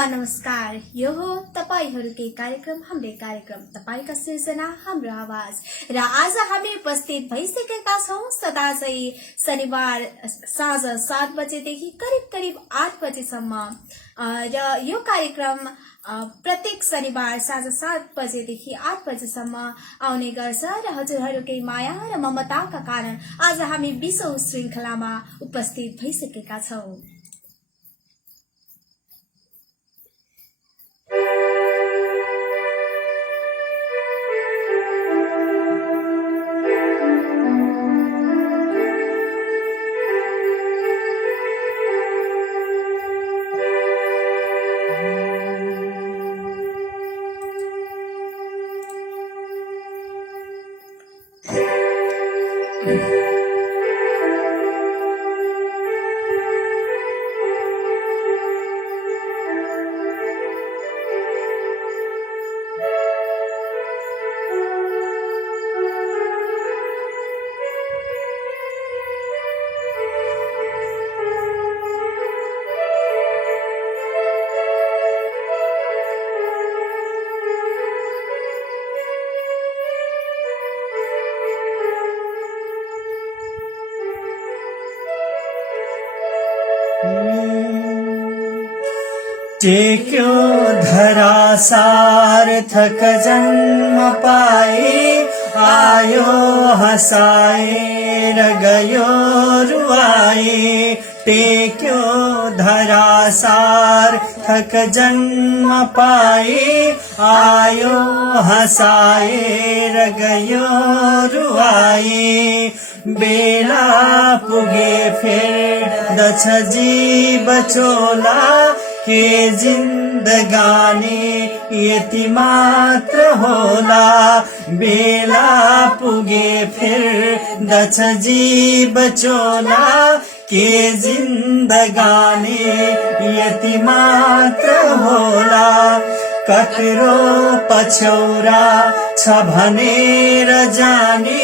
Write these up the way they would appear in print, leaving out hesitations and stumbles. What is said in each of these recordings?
श्रोतामा नमस्कार। यो हो तपाईहरुकै कार्यक्रम हाम्रै कार्यक्रम तपाईका सिर्जना हाम्रो आवाज र आज हामी उपस्थित भइसकेका छौं सदाझै शनिबार साँझ 7 बजेदेखि करिब 8 बजेसम्म र यो कार्यक्रम प्रत्येक शनिबार साँझ 7 बजेदेखि 8 बजेसम्म आउने गर्छ र हजुरहरुकै माया र ममताका कारण आज हामी 20औं श्रृंखलामा उपस्थित भइसकेका छौं। टेक्यो धरा सार्थक जन्म पाए, आयो हसाएर गयो रुवाए। टेक्यो धरा सार्थक जन्म पाए, आयो हसाएर गयो रुवाए। बेला पुगे फेर्दछ जीव चोला, के जिन्दगानी यति मात्र होला। बेला पुगे फिर्दछ जीव चोला, के जिन्दगानी यति मात्र होला। कत्रो पछौरा छ भनेर जाने,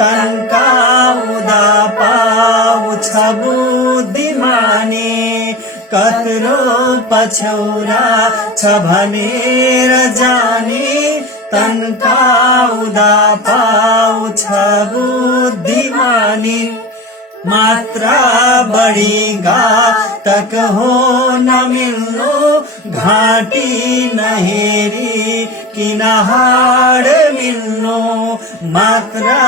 तन्काउँदा पाउँछ बुद्धिमानी। कत्रो पछौरा छ भनेर जाने, तन्काउँदा पाउँछ बुद्धिमानी। मात्रा बढी घातक हो नमिल्नु, घाँटी नहेरी किन हाड मिल्नु। मात्रा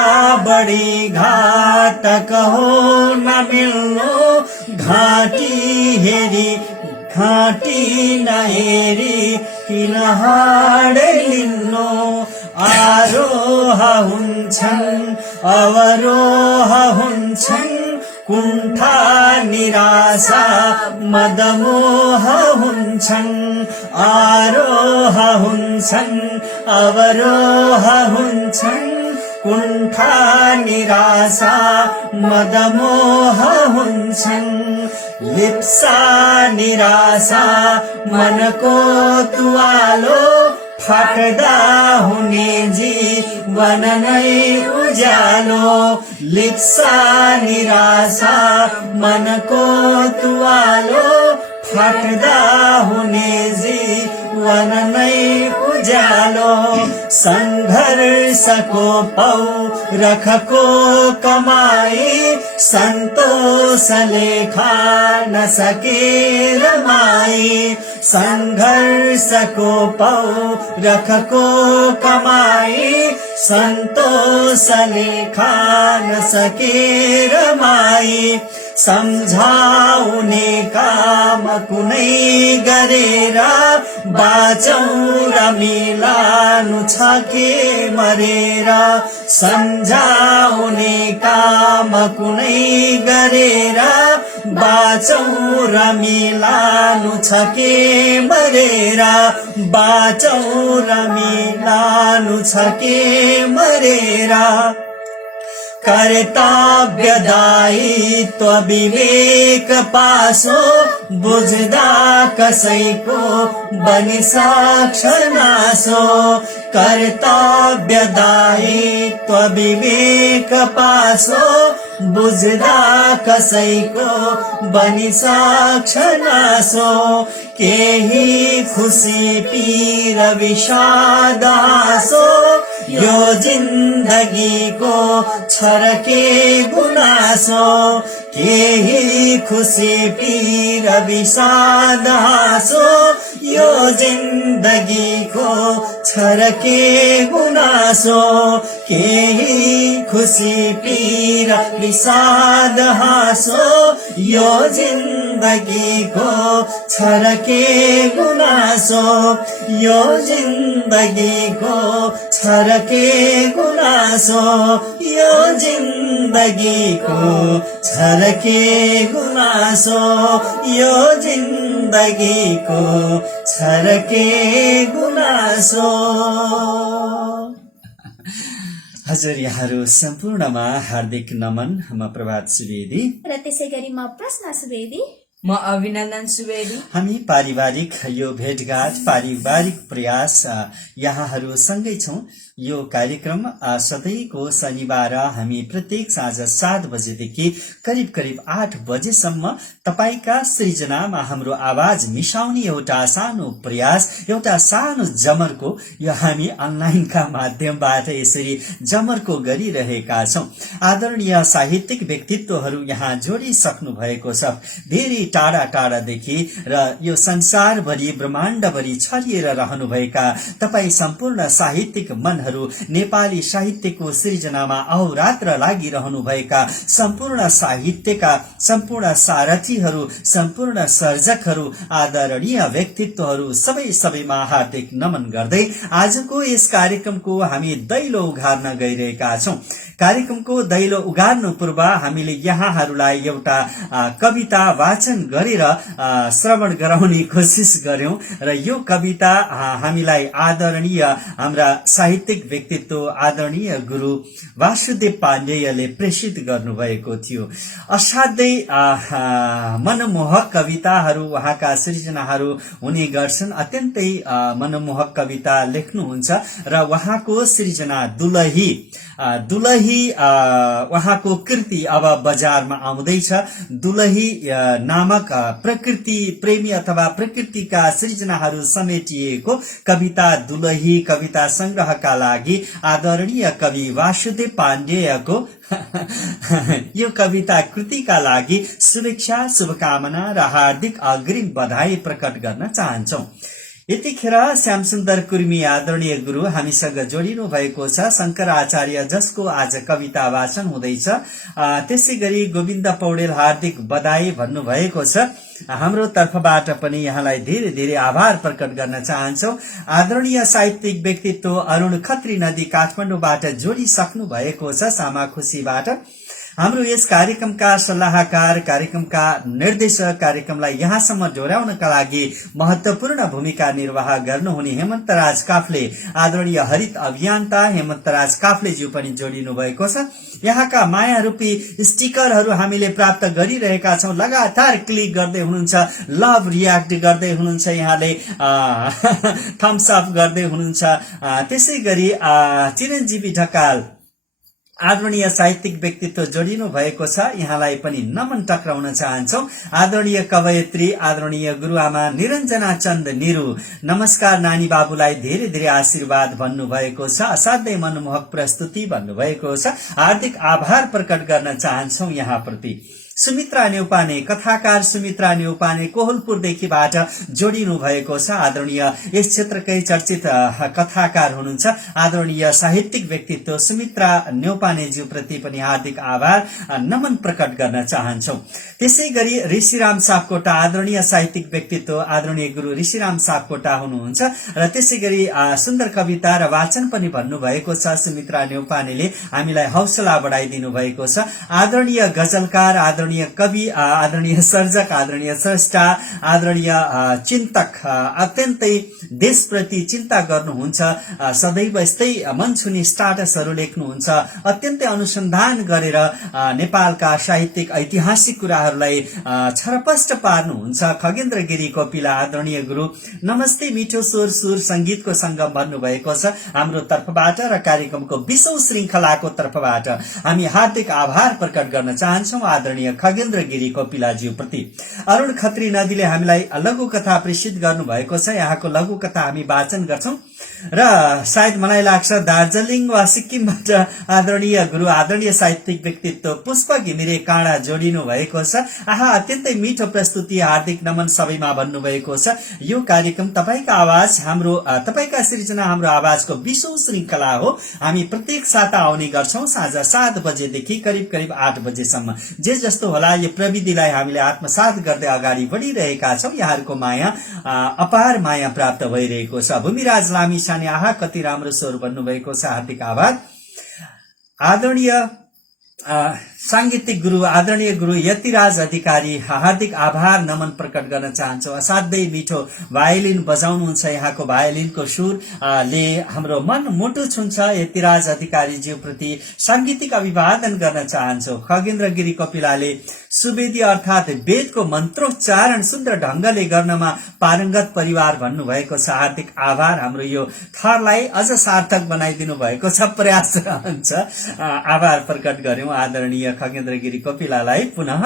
बढी घातक हो नमिल्नु, घाँटी नहेरी किन हाड मिल्नु। आरोह हुन्छन् अवरोह हुन्छन्, कुण्ठा निराशा मदमोह हुन्छन्। आरोह हुन्छन् अवरोह हुन्छन्, कुण्ठा निराशा मदमोह हुन्छन्। लिप्सा निराशा मनको तुवालो, फाट्दा हुने जीवन नै उज्यालो। लिप्सा निराशा मनको तुवालो, फाट्दा हुने जीवन नै उज्यालो। संघर्षको पौरखको कमाई, सन्तोषले खान सकेर माई। संघर्षको पौरखको कमाई, सन्तोषले खान सकेर माई। सम्झाउने काम कुनै गरेर, बाँचौँ र मिलानु छ के मरेर। सम्झाउने काम कुनै गरेर, बाँचौँ र मिलानु छ के मरेर। बाँचौँ र मिलानु छ के मरेर। कर्तव्य दायित्व विवेक पासो, बुझ्दा कसैको बनिसक्छ नासो। कर्तव्य दायित्व विवेक पासो, बुझ्दा कसैको बनिसक्छ नासो केही खुसी पीर विषाद हाँसो यो जिन्दगीको छरके गुनासो केही खुसी पीर विषाद हाँसो यो जिन्दगीको छरके गुनासो केही खुसी पीर विषाद हाँसो यो जिन्दगीको छरके गुनासो यो जिन्दगीको छरके गुनासो यो जिन्दगीको छरके गुनासो यो जिन्दगीको छरके गुनासो। हजुर यहाँहरू सम्पूर्णमा हार्दिक नमन। म प्रभात सुवेदी र त्यसै गरी म प्रश्न सुवेदी, म अभिनन्दन सुवेदी। हामी पारिवारिक यो भेटघाट पारिवारिक प्रयास यहाँहरू सँगै छौं। यो कार्यक्रम सधैँको शनिबार हामी प्रत्येक साँझ 7 बजेदेखि करिब करिब 8 बजेसम्म तपाईका सृजनामा हाम्रो आवाज मिसाउने एउटा सानो प्रयास, एउटा सानो जमर्को यो हामी अनलाइनका माध्यमबाट यसरी जमर्को गरिरहेका छौं। आदरणीय साहित्यिक व्यक्तित्वहरू यहाँ जोडिसक्नु भएको छ, धेरै टाढा टाढादेखि र यो संसारभरि ब्रह्माण्डभरि छरिएर रहनुभएका तपाईँ सम्पूर्ण साहित्यिक मनहरू, नेपाली साहित्यको सृजनामा अहोरात्र लागिरहनुभएका सम्पूर्ण साहित्यका सम्पूर्ण सारथीहरू, सम्पूर्ण सर्जकहरू, आदरणीय व्यक्तित्वहरू सबैमा हार्दिक नमन गर्दै आजको यस कार्यक्रमको हामी दैलो उघार्न गइरहेका छौं। कार्यक्रमको दैलो उघार्नु पूर्व हामीले यहाँहरूलाई एउटा कविता वाचन गरेर श्रवण गराउने कोसिस गर्यौं र यो कविता हामीलाई आदरणीय हाम्रा साहित्यिक व्यक्तित्व आदरणीय गुरु वासुदेव पाण्डेयले प्रेषित गर्नुभएको थियो। असाध्यै मनमोहक कविताहरू उहाँका सृजनाहरू हुने गर्छन्। अत्यन्तै मनमोहक कविता लेख्नुहुन्छ र उहाँको सृजना दुलही उहाँको कृति अब बजारमा आउँदैछ। दुलही नामक प्रकृति प्रेमी अथवा प्रकृतिका सृजनाहरू समेटिएको कविता दुलही कविता संग्रहका लागि आदरणीय कवि वासुदेव पाण्डेयको यो कविता कृतिका लागि शुभेच्छा, शुभकामना र हार्दिक अग्रिम बधाई प्रकट गर्न चाहन्छौ। यतिखेर श्यामसुन्दर कुर्मी आदरणीय गुरु हामीसँग जोडिनु भएको छ, शंकराचार्य जसको आज कविता वाचन हुँदैछ। त्यसै गरी गोविन्द पौडेल हार्दिक बधाई भन्नुभएको छ। हाम्रो तर्फबाट पनि यहाँलाई धेरै धेरै आभार प्रकट गर्न चाहन्छौ। आदरणीय साहित्यिक व्यक्तित्व अरुण खत्री नदी काठमाडौँबाट जोडिसक्नु भएको छ सामाखुसीबाट। हाम्रो यस कार्यक्रमका सल्लाहकार, कार्यक्रमका निर्देशक, कार्यक्रमलाई यहाँसम्म डोर्याउनका लागि महत्वपूर्ण भूमिका निर्वाह गर्नुहुने हेमन्तराज काफ्ले, आदरणीय हरित अभियन्ता हेमन्तराज काफ्लेज्यू पनि जोडिनु भएको छ। यहाँका माया रूपी स्टिकरहरू हामीले प्राप्त गरिरहेका छौं। लगातार क्लिक गर्दै हुनुहुन्छ, लभ रियाक्ट गर्दै हुनुहुन्छ, यहाँले थम्स अप गर्दै हुनुहुन्छ। त्यसै गरी चिरञ्जीवी ढकाल आदरणीय साहित्यिक व्यक्तित्व जोडिनु भएको छ, यहाँलाई पनि नमन टक्राउन चाहन्छौ। आदरणीय कवयत्री आदरणीय गुरुआमा निरञ्जना चन्द निरु नमस्कार नानी बाबुलाई धेरै धेरै आशीर्वाद भन्नुभएको छ। असाध्यै मनमोहक प्रस्तुति भन्नुभएको छ। हार्दिक आभार प्रकट गर्न चाहन्छौ यहाँप्रति। सुमित्रा न्यौपाने कथाकार सुमित्रा न्यौपाने कोहलपुरदेखिबाट जोडिनु भएको छ। आदरणीय यस क्षेत्रकै चर्चित कथाकार हुनुहुन्छ। आदरणीय साहित्यिक व्यक्तित्व सुमित्रा न्यौपानेज्यू प्रति पनि हार्दिक आभार नमन प्रकट गर्न चाहन्छौ। त्यसै गरी ऋषिराम सापकोटा आदरणीय साहित्यिक व्यक्तित्व आदरणीय गुरु ऋषिराम सापकोटा हुनुहुन्छ र त्यसै गरी सुन्दर कविता र वाचन पनि भन्नुभएको छ। सुमित्रा न्यौपानेले हामीलाई हौसला बढाइदिनु भएको छ। आदरणीय गजलकार आदरणीय कवि, आदरणीय सर्जक, आदरणीय स्रष्टा, आदरणीय चिन्तक, अत्यन्तै देशप्रति चिन्ता गर्नुहुन्छ, सदैव यस्तै मन छुने स्टाटसहरू लेख्नुहुन्छ, अत्यन्तै अनुसन्धान गरेर नेपालका साहित्यिक ऐतिहासिक कुराहरूलाई छरपष्ट पार्नुहुन्छ। खगेन्द्र गिरी कोपिला आदरणीय गुरु, नमस्ते। मिठो स्वर सुर संगीतको संगम भन्नुभएको छ। हाम्रो तर्फबाट र कार्यक्रमको 20औं श्रृंखलाको तर्फबाट हामी हार्दिक आभार प्रकट गर्न चाहन्छौं आदरणीय खगेन्द्र गिरी कोपिलाज्यू प्रति। अरुण खत्री नदीले हामीलाई लघु कथा प्रेषित गर्नुभएको छ। यहाँको लघु कथा हामी वाचन गर्छौं र सायद मलाई लाग्छ दार्जिलिङ वा सिक्किमबाट आदरणीय गुरु, आदरणीय साहित्यिक व्यक्तित्व पुष्प घिमिरे काँडा जोडिनु भएको छ। आहा, अत्यन्तै मिठो प्रस्तुति, हार्दिक नमन सबैमा भन्नुभएको छ। यो कार्यक्रम तपाईका आवाज, हाम्रो तपाईका सृजना हाम्रो आवाजको 20औं श्रृंखला हो। हामी प्रत्येक साता आउने गर्छौं साँझ 7 बजेदेखि करिब 8 बजेसम्म। जे जस्तो होला यो प्रविधिलाई हामीले आत्मसात गर्दै अगाडि बढिरहेका छौं। यहाँहरूको माया, अपार माया प्राप्त भइरहेको छ। भूमिराज लामी सानी, आहा कति राम्रो स्वर भन्नुभएको छ, हार्दिक आभार। आदरणीय सांगीतिक गुरु, आदरणीय गुरु यतिराज अधिकारी, हार्दिक आभार नमन प्रकट गर्न चाहन्छु। असाध्यै मिठो भायोलिन बजाउनुहुन्छ, यहाँको भायोलिनको सुर ले हाम्रो मन मुटु छुन्छ। यतिराज अधिकारीज्यू प्रति सांगीतिक अभिवादन गर्न चाहन्छु। खगेन्द्र गिरी कपिलाले सुवेदी अर्थात वेदको मन्त्रोच्चारण सुन्दर ढंगले गर्नमा पारंगत परिवार भन्नुभएको छ, हार्दिक आभार। हाम्रो यो थरलाई अझ सार्थक बनाइदिनु भएको छ, प्रयास रहन्छ। आभार प्रकट गर्यौं आदरणीय खगेन्द्र गिरी कपिलालाई पुनः।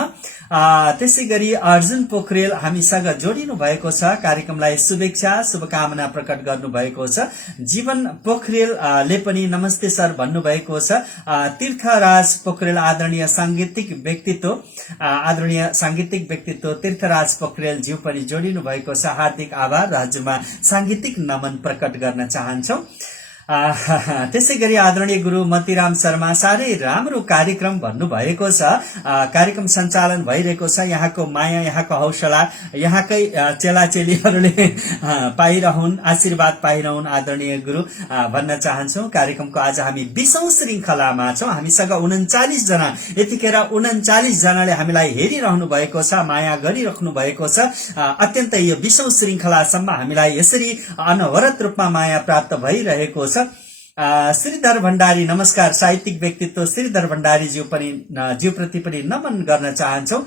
त्यसै गरी अर्जुन पोखरेल हामीसँग जोडिनु भएको छ, कार्यक्रमलाई शुभेच्छा शुभकामना प्रकट गर्नु भएको छ। जीवन पोखरेल ले पनि नमस्ते सर भन्नुभएको छ। तीर्थराज पोखरेल आदरणीय सांगीतिक व्यक्तित्व तीर्थराज पोखरेल ज्यू पनि जोडिनु भएको छ, हार्दिक आभार। हजुरमा सांगीतिक नमन प्रकट गर्न चाहन्छौ। त्यसै गरी आदरणीय गुरु मतिराम शर्मा, साह्रै राम्रो कार्यक्रम भन्नुभएको छ। कार्यक्रम सञ्चालन भइरहेको छ। यहाँको माया, यहाँको हौसला, यहाँकै चेलाचेलीहरूले पाइरहन्, आशीर्वाद पाइरहन् आदरणीय गुरु भन्न चाहन्छौ। कार्यक्रमको आज हामी 20औं श्रृंखलामा छौं। हामीसँग 39 जना, यतिखेर 39 जनाले हामीलाई हेरिरहनु भएको छ, माया गरिराख्नु भएको छ। अत्यन्तै यो 20औं श्रृंखलासम्म हामीलाई यसरी अनवरत रूपमा माया प्राप्त भइरहेको छ। श्रीधर भण्डारी, नमस्कार। साहित्यिक व्यक्तित्व श्रीधर भण्डारी ज्यू प्रति पनि नमन गर्न चाहन्छौ,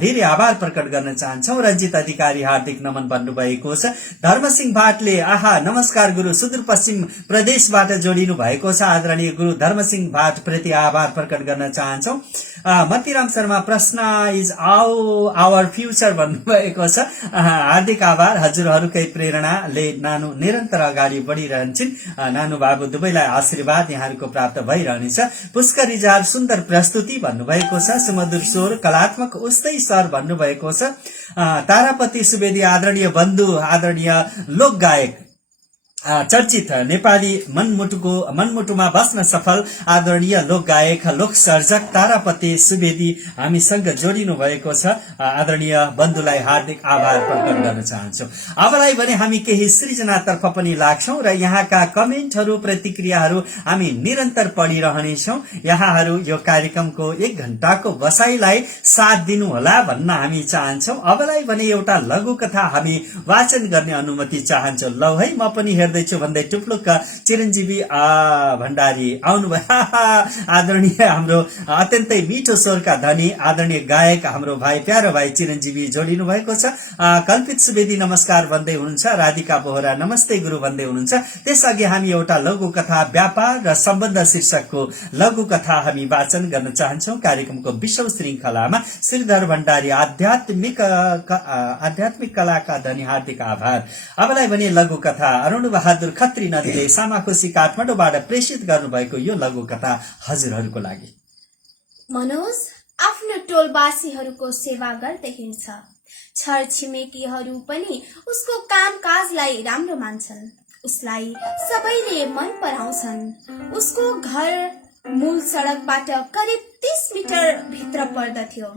धेरै आभार प्रकट गर्न चाहन्छौ। रञ्जित अधिकारी हार्दिक नमन भन्नुभएको छ। धर्मसिंह भाटले, आहा नमस्कार गुरु, सुदूरपश्चिम प्रदेशबाट जोडिनु भएको छ। आदरणीय गुरु धर्मसिंह भाट प्रति आभार प्रकट गर्न चाहन्छौ। मतिराम शर्मा, प्रश्न इज आवर फ्युचर भन्नुभएको छ, हार्दिक आभार। हजुरहरूकै प्रेरणाले नानु निरन्तर अगाडि बढिरहन्छन्। नानु बाबु दुवैलाई आशीर्वाद यहाँहरूको प्राप्त भइरहनेछ। पुष्कर रिजाल, सुन्दर प्रस्तुति भन्नुभएको छ। सुमधुर स्वर, कलात्मक उस्तै सर भन्नुभएको छ। तारापति सुवेदी, आदरणीय बन्धु, आदरणीय लोक गायक, चर्चित नेपाली मनमुटुमा बस्न सफल आदरणीय लोक गायक, लोक सर्जक तारापति सुवेदी हामीसँग जोडिनु भएको छ। आदरणीय बन्धुलाई हार्दिक आभार प्रकट गर्न चाहन्छु। अबलाई भने हामी केही सृजनातर्फ पनि लाग्छौं र यहाँका कमेन्टहरू, प्रतिक्रियाहरू हामी निरन्तर पढिरहनेछौं। यहाँहरू यो कार्यक्रमको 1 घण्टाको बसाइलाई साथ दिनु होला भन्न हामी चाहन्छौं। अबलाई भने एउटा लघु कथा हामी वाचन गर्ने अनुमति चाहन्छौं। लौ है, म पनि हेर्दैछु भन्दै टुप्लुक्क चिरञ्जीवी भण्डारी आउनुभयो। आदरणीय हाम्रो अत्यन्तै मिठो स्वरका धनी आदरणीय गायक हाम्रो भाइ, प्यारो भाइ चिरञ्जीवी जोडिनु भएको छ। कल्पित सुवेदी नमस्कार भन्दै हुनुहुन्छ। राधिका बोहरा नमस्ते गुरु भन्दै हुनुहुन्छ। त्यसअघि हामी एउटा लघु कथा, व्यापार र सम्बन्ध शीर्षकको लघु कथा हामी वाचन गर्न चाहन्छौं। कार्यक्रमको 20औं श्रृंखलामा श्रीधर भण्डारी, आध्यात्मिक कलाका धनी, हार्दिक आभार। अबलाई भने लघु कथा, अरुण बहादुर खत्री नदीले सामाखुसी काठमाडौँबाट प्रेषित गर्नुभएको यो लघु कथा हजुरहरूको लागि। मनोज आफ्नो टोलवासीहरूको सेवा गर्दै हिँड्छ। छरछिमेकीहरू पनि उसको कामकाजलाई राम्रो मान्छन्। उसलाई सबैले मन पराउँछन्। उसको घर मूल सडकबाट करिब 30 मिटर भित्र पर्दथ्यो।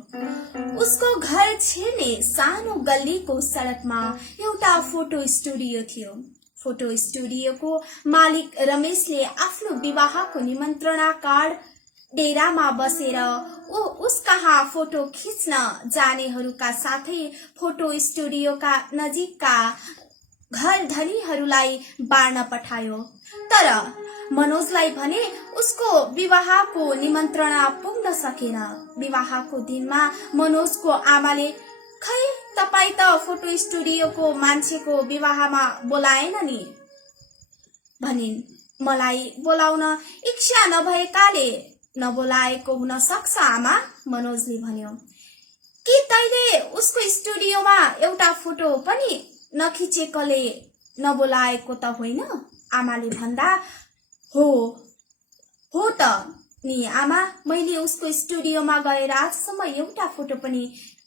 उसको घर छिर्ने सानो गल्लीको सडकमा एउटा फोटो स्टुडियो थियो। फोटो स्टुडियोको मालिक रमेशले आफ्नो विवाहको निमन्त्रणा कार्ड डेरामा बसेर उस कहाँ फोटो खिच्न जानेहरूका साथै फोटो स्टुडियोका नजिकका घर धनीहरूलाई बाँड्न पठायो। तर मनोजलाई भने उसको विवाहको निमन्त्रणा पुग्न सकेन। विवाहको दिनमा मनोजको आमाले, खै तपाई त फोटो स्टुडियोको मान्छेको विवाहमा बोलाएन नि भनिन्। मलाई बोलाउन इच्छा नभएकाले नबोलाएको हुन सक्छ आमा, मनोजले भन्यो। के तैले उसको स्टुडियोमा एउटा फोटो पनि नखिचेकोले नबोलाएको त होइन? आमाले भन्दा, हो त नि आमा, मैले उसको स्टुडियोमा गएर आजसम्म एउटा फोटो पनि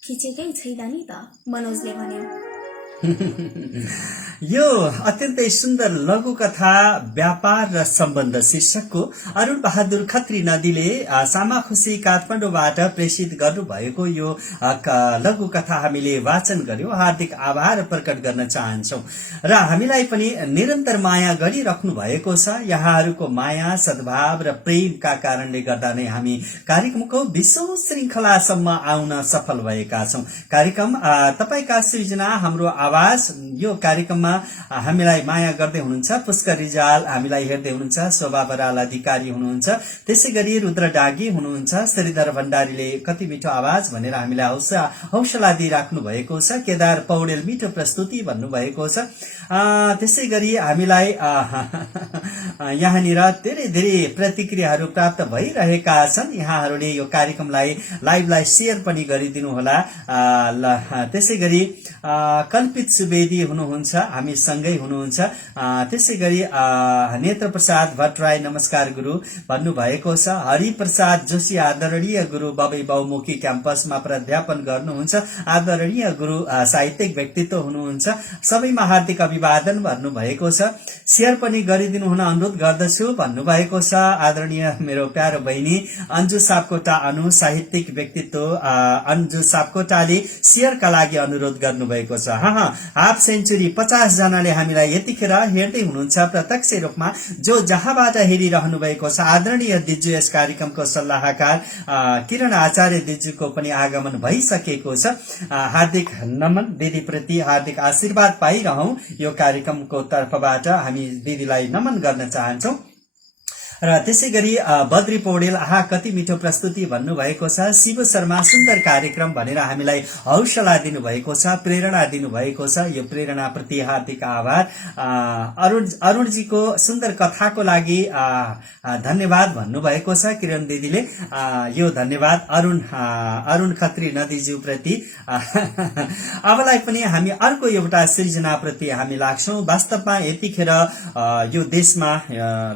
खिचेकै छैन नि त, मनोजले भन्यो। यो अत्यन्तै सुन्दर लघु कथा व्यापार र सम्बन्ध शीर्षकको अरुण बहादुर खत्री नदीले सामाखुसी काठमाडौँबाट प्रेषित गर्नुभएको यो लघु कथा हामीले वाचन गर्यौं। हार्दिक आभार प्रकट गर्न चाहन्छौं र हामीलाई पनि निरन्तर माया गरिराख्नु भएको छ। यहाँहरूको माया, सद्भाव र प्रेमका कारणले गर्दा नै हामी कार्यक्रमको 20औं श्रृंखलासम्म आउन सफल भएका छौं। कार्यक्रम तपाईका सृजना हाम्रो आवाज, यो कार्यक्रममा हामीलाई माया गर्दै हुनुहुन्छ पुष्कर रिजाल, हामीलाई हेर्दै हुनुहुन्छ शोभा बराल अधिकारी हुनुहुन्छ, त्यसै गरी रुद्र डागी हुनुहुन्छ, श्रीधर भण्डारीले कति मिठो आवाज भनेर हामीलाई हौसला दिइराख्नु भएको छ, केदार पौडेल मिठो प्रस्तुति भन्नुभएको छ। त्यसै गरी हामीलाई यहाँनिर धेरै धेरै प्रतिक्रियाहरू प्राप्त भइरहेका छन्। यहाँहरूले यो कार्यक्रमलाई लाइभलाई शेयर पनि गरिदिनु होला। त्यसै गरी कल्पित सुवेदी हुनुहुन्छ, हामी सँगै हुनुहुन्छ। त्यसै गरी नेत्र प्रसाद भट्टराई नमस्कार गुरु भन्नुभएको छ। हरिप्रसाद जोशी आदरणीय गुरु, बबई बहुमुखी क्याम्पसमा प्राध्यापन गर्नुहुन्छ, आदरणीय गुरु, साहित्यिक व्यक्तित्व हुनुहुन्छ, सबैमा हार्दिक अभिवादन भन्नुभएको छ। शेयर पनि गरिदिनु हुन अनुरोध गर्दछु भन्नुभएको छ। आदरणीय मेरो प्यारो बहिनी अन्जु सापकोटा अनु, साहित्यिक व्यक्तित्व अन्जु सापकोटाले शेयरका लागि अनुरोध गर्नुभएको छ। हाफ सेन्चुरी 50 जनाले हामीलाई यतिखेर हेर्दै हुनुहुन्छ प्रत्यक्ष रूपमा, जो जहाँबाट हेरिरहनु भएको छ। आदरणीय दिज्जु, यस कार्यक्रमको सल्लाहकार किरण आचार्य दिज्जुको पनि आगमन भइसकेको छ। हार्दिक नमन, दिदी प्रति हार्दिक आशीर्वाद पाइरहौं। यो कार्यक्रमको तर्फबाट हामी दिदीलाई नमन गर्न चाहन्छौं। र त्यसै गरी बद्री पौडेल, कति मिठो प्रस्तुति भन्नुभएको छ। शिव शर्मा, सुन्दर कार्यक्रम भनेर हामीलाई हौसला दिनुभएको छ, प्रेरणा दिनुभएको छ। यो प्रेरणा प्रति हार्दिक आभार। अरुणजीको सुन्दर कथाको लागि धन्यवाद भन्नुभएको छ किरण दिदीले। यो धन्यवाद अरुण खत्री नदीज्यू प्रति। अबलाई पनि हामी अर्को एउटा सृजना प्रति हामी लाग्छौं। वास्तवमा यतिखेर यो देशमा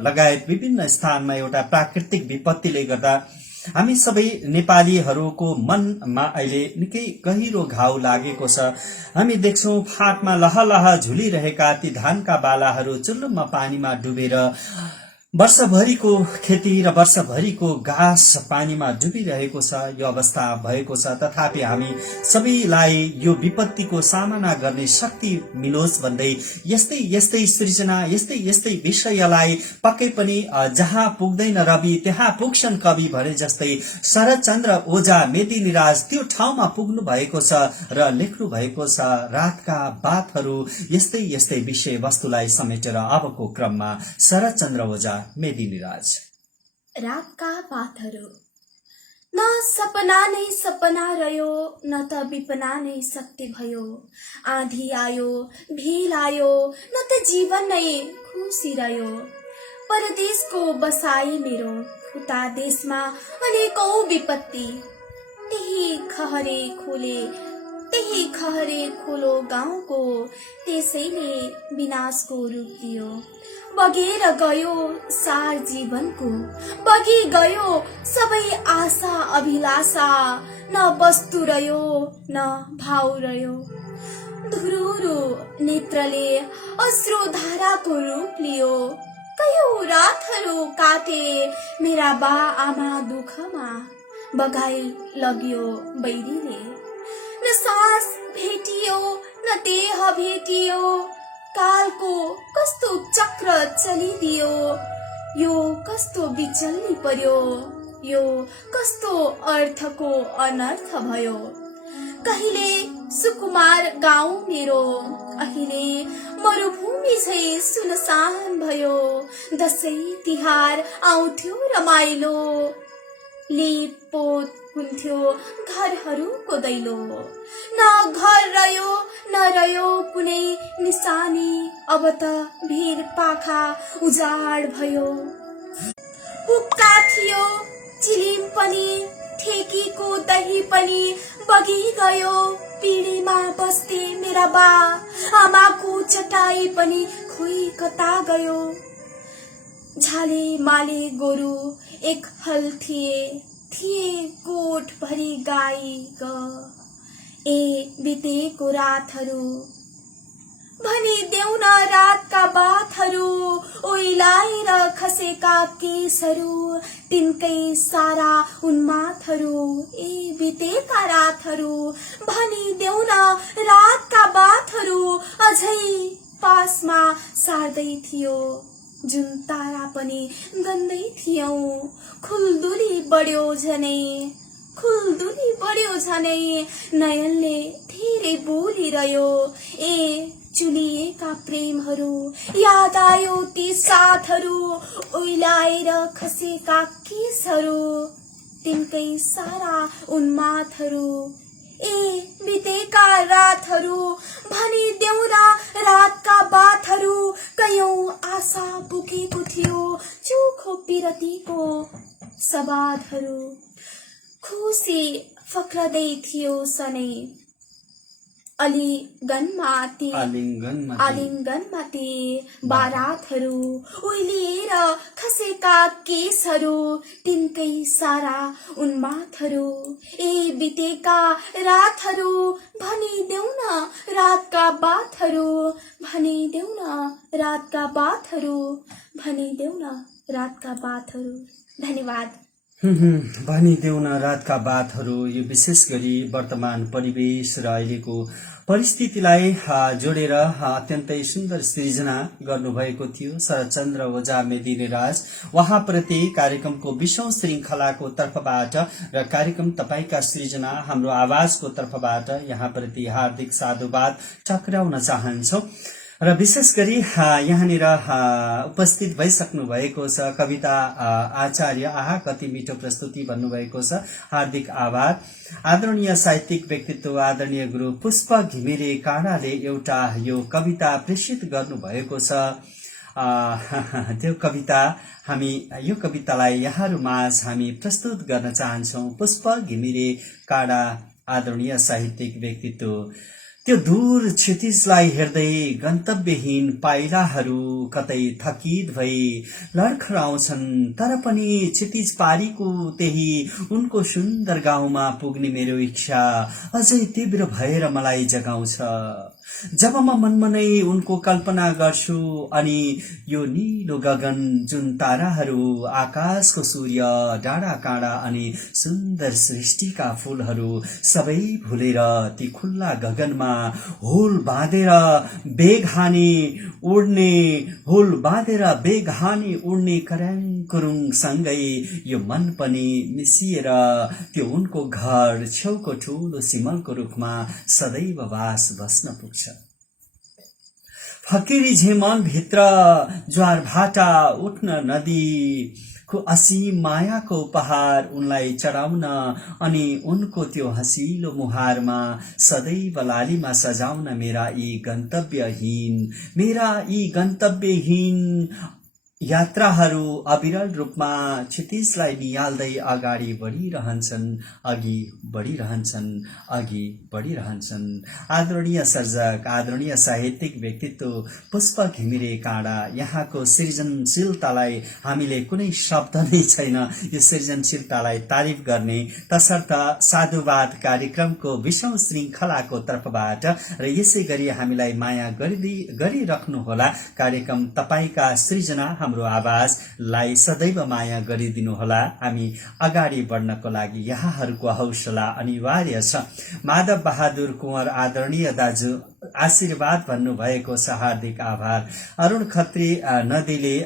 लगायत विभिन्न स्थानमा एउटा प्राकृतिक विपत्तिले गर्दा हामी सबै नेपालीहरूको मनमा अहिले निकै गहिरो घाउ लागेको छ। हामी देख्छौं फाँटमा लहलह झुलिरहेका ती धानका बालाहरू चुल्लुमा पानीमा डुबेर वर्षभरिको खेती र वर्षभरिको घाँस पानीमा डुबिरहेको छ। यो अवस्था भएको छ। तथापि हामी सबैलाई यो विपत्तिको सामना गर्ने शक्ति मिलोस् भन्दै यस्तै यस्तै सृजना, यस्तै यस्तै विषयलाई पक्कै पनि जहाँ पुग्दैन रवि त्यहाँ पुग्छन् कवि भने जस्तै शरदचन्द्र ओझा मेदिनीराज त्यो ठाउँमा पुग्नु भएको छ र लेख्नु भएको छ रातका बातहरू। यस्तै यस्तै विषय वस्तुलाई समेटेर अबको क्रममा शरदचन्द्र ओझा मेदिनीराज। रातका बातहरू। न सपना नै सपना रह्यो, न त विपना नै सत्य भयो। आँधी आयो, भेल आयो, न त जीवन नै खुसी रह्यो। परदेशको बसाई मेरो, उता देशमा अनेकौं विपत्ति। त्यही खहरे खोलो गाउँको, त्यसैले विनाशको रूप दियो। बगेर गयो सार जीवनको, बगी गयो सबै आशा अभिलाषा। न वस्तु रह्यो न भाव रह्यो। धुरुरु नेत्रले अश्रुधाराको रूप लियो। कयौं रातहरू काटे मेरा बा आमा दुखमा, बगाई लग्यो बैरीले। न सास भेटियो न देह भेटियो, कालको कस्तो चक्र चलिदियो। यो कस्तो बिचल्ली पर्यो, यो कस्तो अर्थको अनर्थ भयो। कहिले सुकुमार गाउँ मेरो अहिले मरुभूमि झै सुनसान भयो। दशैं तिहार आउँथ्यो रमाइलो, लिपपोत हुन्थ्यो घरहरूको दैलो। न घर रह्यो न रह्यो कुनै निशानी, अब त भिर पाखा उजाड भयो। हुक्का थियो चिलिम पनि, ठेकीको दही पनि बगी गयो। पिँढीमा बस्थे मेरा बा आमाको चटाई पनि खोइ कता गयो। झाले माले गोरु एक हल थिए गोठ भरी गाई ग। बितेको रातहरू भनिदेऊ न रातका बातहरू, ओइलाएर खसेका केसहरू तिनकै सारा उन्मादहरू। बितेका रातहरू भनिदेऊ न रातका बातहरू, अझै पासमा सार्दै थियो जुन तारा पनि गन्दै थियौ। खुल्दुली बढ्यो झनै, नयनले धेरै बोलिरह्यो। चुलिएका प्रेमहरू याद आयो ती साथहरू, ओइलाएर खसेका केसहरू तिनकै सारा उन्मादहरू। बितेका रातहरू भनिदेऊ न रातका बातहरू, कयौं आशा बोकेको थियो चोखो पिरतीको सवादहरू। खुसी फक्रदै थियो सनै आलिङ्गनमाथि बारातहरू, ओइलिएर खसेका केसहरू तिनकै सारा उन्मादहरू। बितेका रातहरू भनिदेऊ न रातका बातहरू, भनिदेऊ न रातका बातहरू, भनिदेऊ न रातका बातहरू। धन्यवाद। भनिदेऊ न रातका बातहरू यो विशेष गरी वर्तमान परिवेश र अहिलेको परिस्थितिलाई जोडेर अत्यन्तै सुन्दर सृजना गर्नुभएको थियो शरदचन्द्र ओझा मेदिनीराज। उहाँप्रति कार्यक्रमको 20औं श्रृङ्खलाको तर्फबाट र कार्यक्रम तपाईका सृजना हाम्रो आवाजको तर्फबाट यहाँप्रति हार्दिक साधुवाद टक्राउन चाहन्छौ। र विशेष गरी यहाँनिर उपस्थित भइसक्नु भएको छ कविता आचार्य। कति मिठो प्रस्तुति भन्नुभएको छ, हार्दिक आभार। आदरणीय साहित्यिक व्यक्तित्व आदरणीय गुरु पुष्प घिमिरे काँडाले एउटा यो कविता प्रेषित गर्नुभएको छ। त्यो कविता यो कवितालाई यहाँहरू माझ हामी प्रस्तुत गर्न चाहन्छौँ। पुष्प घिमिरे काँडा आदरणीय साहित्यिक व्यक्तित्व। त्यो दूर क्षितिजलाई हेर्दै गन्तव्यहीन पाइलाहरू कतै थकित भई लडखडाउँछन्, तर पनि क्षितिज पारीको त्यही उनको सुन्दर गाउँमा पुग्ने मेरो इच्छा अझै तीव्र भएर मलाई जगाउँछ। जब म मनमनै उनको कल्पना गर्छु अनि यो नीलो गगन, जुन ताराहरू, आकाशको सूर्य, डाँडा काँडा अनि सुन्दर सृष्टिका फूलहरू सबै भुलेर ती खुल्ला गगनमा हुल बाँधेर बेग हानी उड्ने करङ कुरुङ सँगै यो मन पनि मिसिएर त्यो उनको घर छेउको ठुलो सिमलको रुखमा सदैव बास बस्न पुग्छ। फकिरी झेमन भित्र ज्वार भाटा उठ्न नदीको असीम मायाको उपहार उनलाई चढाउन अनि उनको त्यो हँसिलो मुहारमा सदैव लालीमा सजाउन मेरा यी गन्तव्यहीन यात्राहरू अविरल रूपमा क्षितिजलाई नियाल्दै अगाडि बढिरहन्छन्। आदरणीय सर्जक, आदरणीय साहित्यिक व्यक्तित्व पुष्प घिमिरे काँडा, यहाँको सृजनशीलतालाई हामीले कुनै शब्द नै छैन यो सृजनशीलतालाई तारिफ गर्ने। तसर्थ साधुवाद कार्यक्रमको 20औं श्रृङ्खलाको तर्फबाट र यसै गरी हामीलाई माया गरिराख्नुहोला। कार्यक्रम तपाईका सृजना हाम्रो आवाजलाई सदैव माया गरिदिनुहोला। हामी अगाडि बढ्नको लागि यहाँहरूको हौसला अनिवार्य छ। माधव बहादुर कुँवर आदरणीय दाजु आशीर्वाद भन्नुभएको छ, हार्दिक आभार। अरुण खत्री नदीले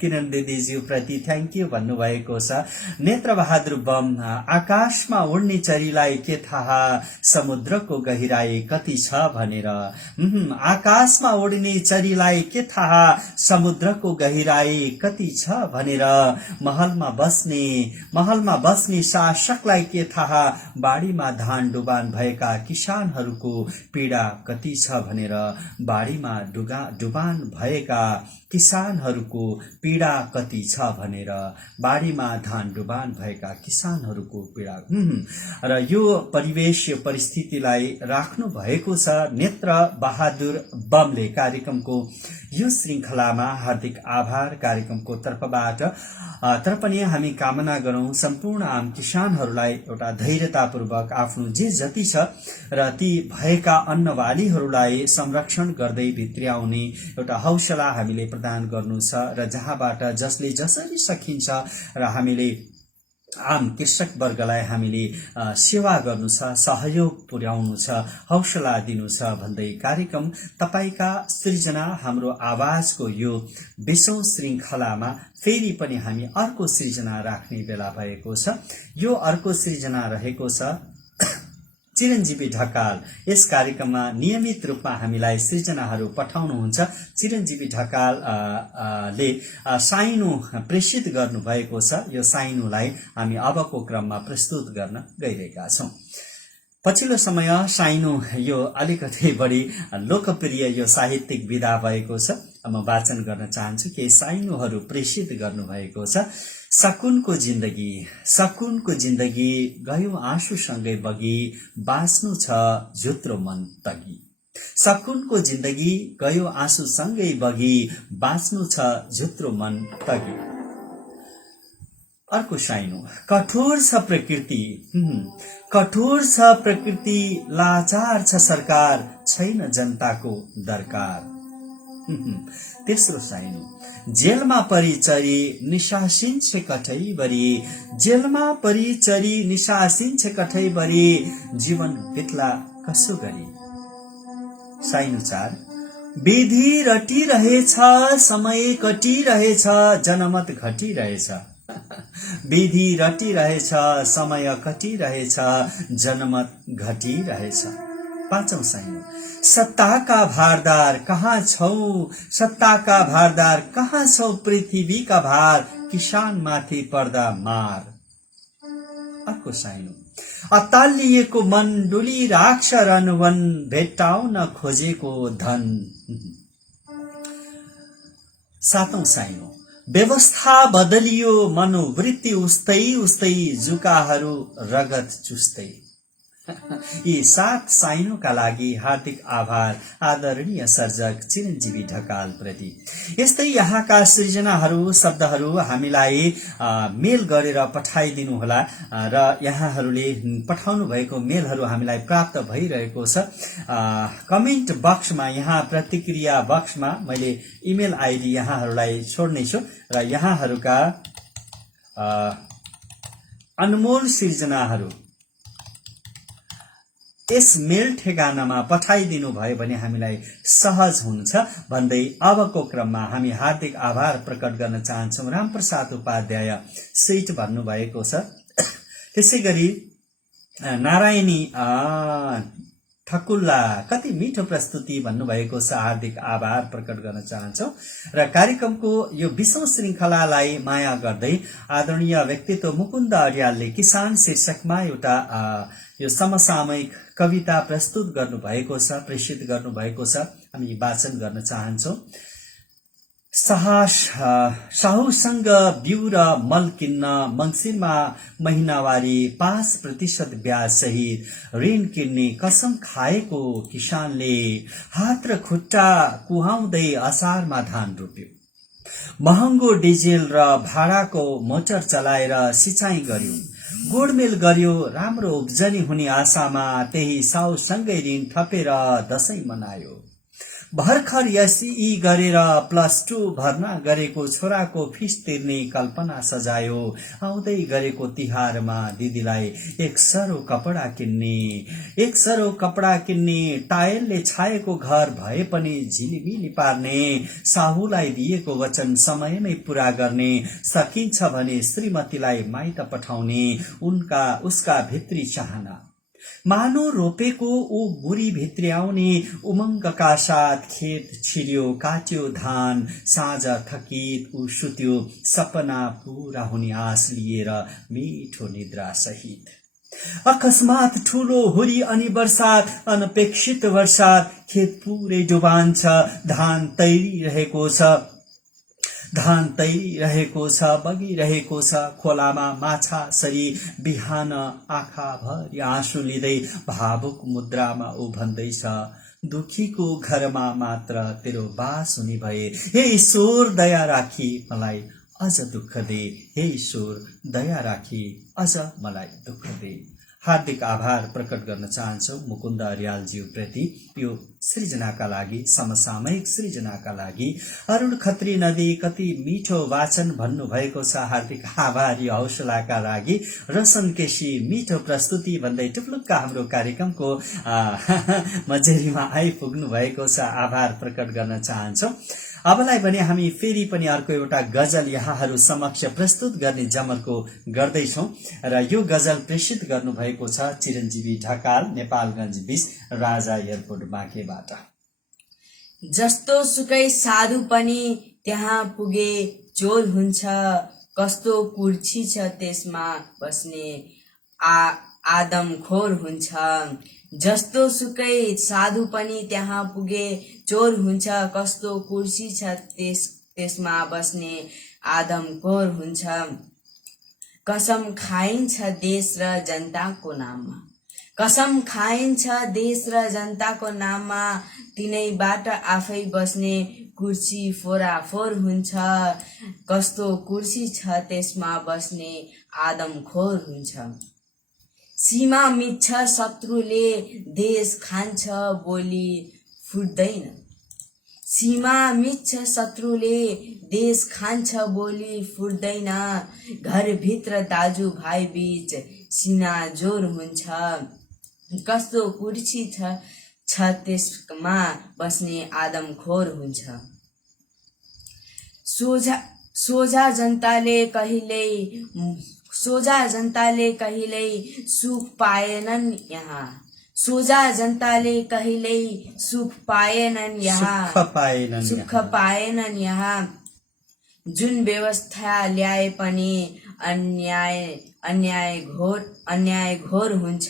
किरण दिदीज्यू प्रति थ्याङ्क यू भन्नुभएको छ। नेत्रबहादुर बम आकाशमा उड्ने चरीलाई के थाहा समुद्रको गहिराई कति छ भनेर। आकाशमा उड्ने चरीलाई के थाहा समुद्रको गहिराई कति छ भनेर। महलमा बस्ने शासकलाई के थाहा बाढीमा धान डुबान भएका किसानहरूको पीडा कति छ भनेर। बाढीमा डुबान भएका किसानहरूको पीडा कति छ भनेर। बाढीमा धान डुबान भएका किसानहरूको पीडा। र यो परिवेश, यो परिस्थितिलाई राख्नु भएको छ नेत्र बहादुर बमले। कार्यक्रमको यो श्रृङ्खलामा हार्दिक आभार कार्यक्रमको तर्फबाट। तर पनि हामी कामना गरौं सम्पूर्ण आम किसानहरूलाई एउटा धैर्यतापूर्वक आफ्नो जे जति छ र ती भएका अन्नबालीहरूलाई संरक्षण गर्दै भित्र्याउने एउटा हौसला हामीले प्रदान गर्नु छ र जहाँबाट जसले जसरी सकिन्छ र हामीले आम कृषक वर्गलाई हामीले सेवा गर्नु छ, सहयोग पुर्याउनु छ, हौसला दिनु छ भन्दै कार्यक्रम तपाईका सृजना हाम्रो आवाजको यो 20औं श्रृङ्खलामा फेरि पनि हामी अर्को सृजना राख्ने बेला भएको छ। यो अर्को सृजना रहेको छ चिरञ्जीवी ढकाल। यस कार्यक्रममा नियमित रूपमा हामीलाई सृजनाहरू पठाउनुहुन्छ। चिरञ्जीवी ढकाल ले साइनो प्रेषित गर्नुभएको छ। यो साइनोलाई हामी अबको क्रममा प्रस्तुत गर्न गइरहेका छौं। पछिल्लो समय साइनो यो अलिकति बढी लोकप्रिय यो साहित्यिक विधा भएको छ। म वाचन गर्न चाहन्छु केही साइनोहरू प्रेषित गर्नुभएको छ। सकुनको जिन्दगी गयो आँसुसँगै बगी बाँच्नु छ जुत्रो मन तगी। सकुनको जिन्दगी गयो आँसुसँगै बगी बाँच्नु छ जुत्रो मन तगी। अर्को साइनो कठोर छ प्रकृति लाचार छ सरकार छैन जनताको दरकार। तेस्रो साइनो जेलमा परिचरी निशासिन्छ कठैबरी जीवन बित्ला कसो गरी। साइनो 4 विधि रटिरहेछ समय कटिरहेछ जनमत घटिरहेछ। विधि रटिरहेछ समय कटिरहेछ जनमत घटिरहेछ। पाँचौं साइनो सत्ताका भारदार कहाँ छौ पृथ्वीका भार किसान माथि पर्दा मार। अर्को साइनो अतालिएको मन डुली राख्छ रनवन भेट्टाउन खोजेको धन। सातौं साइनो व्यवस्था बदलियो मनोवृत्ति उस्तै जुकाहरू रगत चुस्दै। यी 7 साइनोका लागि हार्दिक आभार आदरणीय सर्जक चिरञ्जीवी ढकाल प्रति। यस्तै यहाँका सृजनाहरू शब्दहरू हामीलाई मेल गरेर पठाइदिनु होला र यहाँहरूले पठाउनु भएको मेलहरू हामीलाई प्राप्त भइरहेको छ। कमेन्ट बक्समा, यहाँ प्रतिक्रिया बक्समा मैले इमेल आइडी यहाँहरूलाई छोड्नेछु र यहाँहरूका अनमोल सृजनाहरू यस मेल ठेगानामा पठाइदिनु भयो भने हामीलाई सहज हुन्छ भन्दै अबको क्रममा हामी हार्दिक आभार प्रकट गर्न चाहन्छौं। रामप्रसाद उपाध्याय स्वीट भन्नुभएको छ। त्यसैगरी नारायणी ठकुल्ला कति मिठो प्रस्तुति भन्नुभएको छ। हार्दिक आभार प्रकट गर्न चाहन्छौं र कार्यक्रमको यो 20औं श्रृङ्खलालाई माया गर्दै आदरणीय व्यक्तित्व मुकुन्द अर्यालले किसान शीर्षकमा एउटा यो समसामयिक कविता प्रस्तुत गर्नुभएको छ, प्रेषित गर्नुभएको छ। हामी वाचन गर्न चाहन्छौं। साहुसँग बिउ र मल किन्न मंसिरमा महिनावारी 5% ब्याज सहित ऋण किन्ने कसम खाएको किसानले हात र खुट्टा कुहाउँदै असारमा धान रोप्यो। महँगो डिजेल र भाडाको मोटर चलाएर सिँचाइ गर्यो, गोडमेल गर्यो, राम्रो उब्जनी हुने आशामा त्यही साहुसँगै ऋण थपेर दशैं मनायो। भर्खर एसई गरेर +2 भर्ना गरेको छोराको फिस तिर्ने कल्पना सजायो। आउँदै गरेको तिहारमा दिदीलाई एक सरो कपडा किन्ने टायलले छाएको घर भए पनि झिलिमिली पार्ने, साहुलाई दिएको वचन समयमै पूरा गर्ने, सकिन्छ भने श्रीमतीलाई माइत पठाउने उसका भित्री चाहना। मानो रोपेको ऊ मुरी भित्र्याउने उमङ्गका साथ खेत छिर्यो, काट्यो धान, साँझ थकित ऊ सुत्यो, सपना पूरा हुने आश लिएर मिठो निद्रा सहित। अकस्मात ठूलो हुरी अनि वर्षात, अनपेक्षित वर्षात, खेत पुरै डुबान्छ, धान तैरिरहेको छ, बगिरहेको छ, खोलामा माछा सरी। बिहान आँखाभरि आँसु लिँदै भावुक मुद्रामा ऊ भन्दैछ, दुखीको घरमा मात्र तेरो बास हुने भए, हे ईश्वर दया राखी मलाई अझ दुःख दे, हे ईश्वर दया राखी अझ मलाई दुःख दे। हार्दिक आभार प्रकट गर्न चाहन्छौ मुकुन्द अर्यालज्यू प्रति, यो सृजनाका लागि, समसामयिक सृजनाका लागि। अरुण खत्री नदी कति मिठो वाचन भन्नुभएको छ, हार्दिक आभार यो हौसलाका लागि। रोशन केसी मिठो प्रस्तुति भन्दै टुप्लुक्क हाम्रो कार्यक्रमको मजेरीमा आइपुग्नु भएको छ, आभार प्रकट गर्न चाहन्छौ। अबलाई भने हामी फेरि पनि अर्को एउटा गजल यहाँहरू समक्ष प्रस्तुत गर्ने जमर्को गर्दैछौं र यो गजल प्रेषित गर्नुभएको छ चिरञ्जीवी ढकाल, नेपालगञ्ज 20 राजा एयरपोर्ट बाँकेबाट। जस्तो सुकै साधु पनि त्यहाँ पुगे चोर हुन्छ, कस्तो कुर्सी छ त्यसमा बस्ने आदमखोर हुन्छ। जस्तो सुकै साधु पनि त्यहाँ पुगे चोर हुन्छ, कस्तो कुर्सी छ त्यसमा बस्ने आदमखोर हुन्छ। कसम खाइन्छ देश र जनताको नाममा, कसम खाइन्छ देश र जनताको नाममा, तिनैबाट आफै बस्ने कुर्सी फोराफोर हुन्छ। कस्तो कुर्सी छ त्यसमा बस्ने आदमखोर हुन्छ। सीमा मिच्छ शत्रुले देश खान्छ बोली फुट्दैन, सीमा मिच्छ शत्रुले देश खान्छ बोली फुट्दैन। घरभित्र दाजुभाइ बीच सिना जोर हुन्छ, कस्तो कुर्सी छ त्यसमा बस्ने आदमखोर हुन्छ। सोझा जनताले कहिल्यै सुख पाएनन् यहाँ, सोझा जनताले कहिल्यै सुख पाएनन् यहाँ। जुन व्यवस्था ल्याए पनि अन्याय घोर हुन्छ।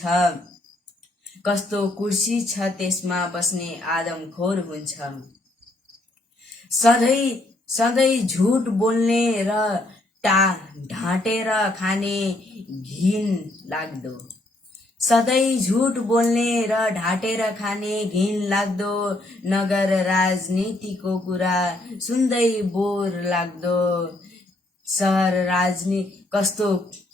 कस्तो कुर्सी छ त्यसमा बस्ने आदमखोर हुन्छ। सधैँ झुट बोल्ने र ढाँटेर खाने घिन लाग्दो, सधैँ झुट बोल्ने र ढाँटेर खाने घिन लाग्दो। नगर राजनीतिको कुरा सुन्दै बोर लाग्दो, कस्तो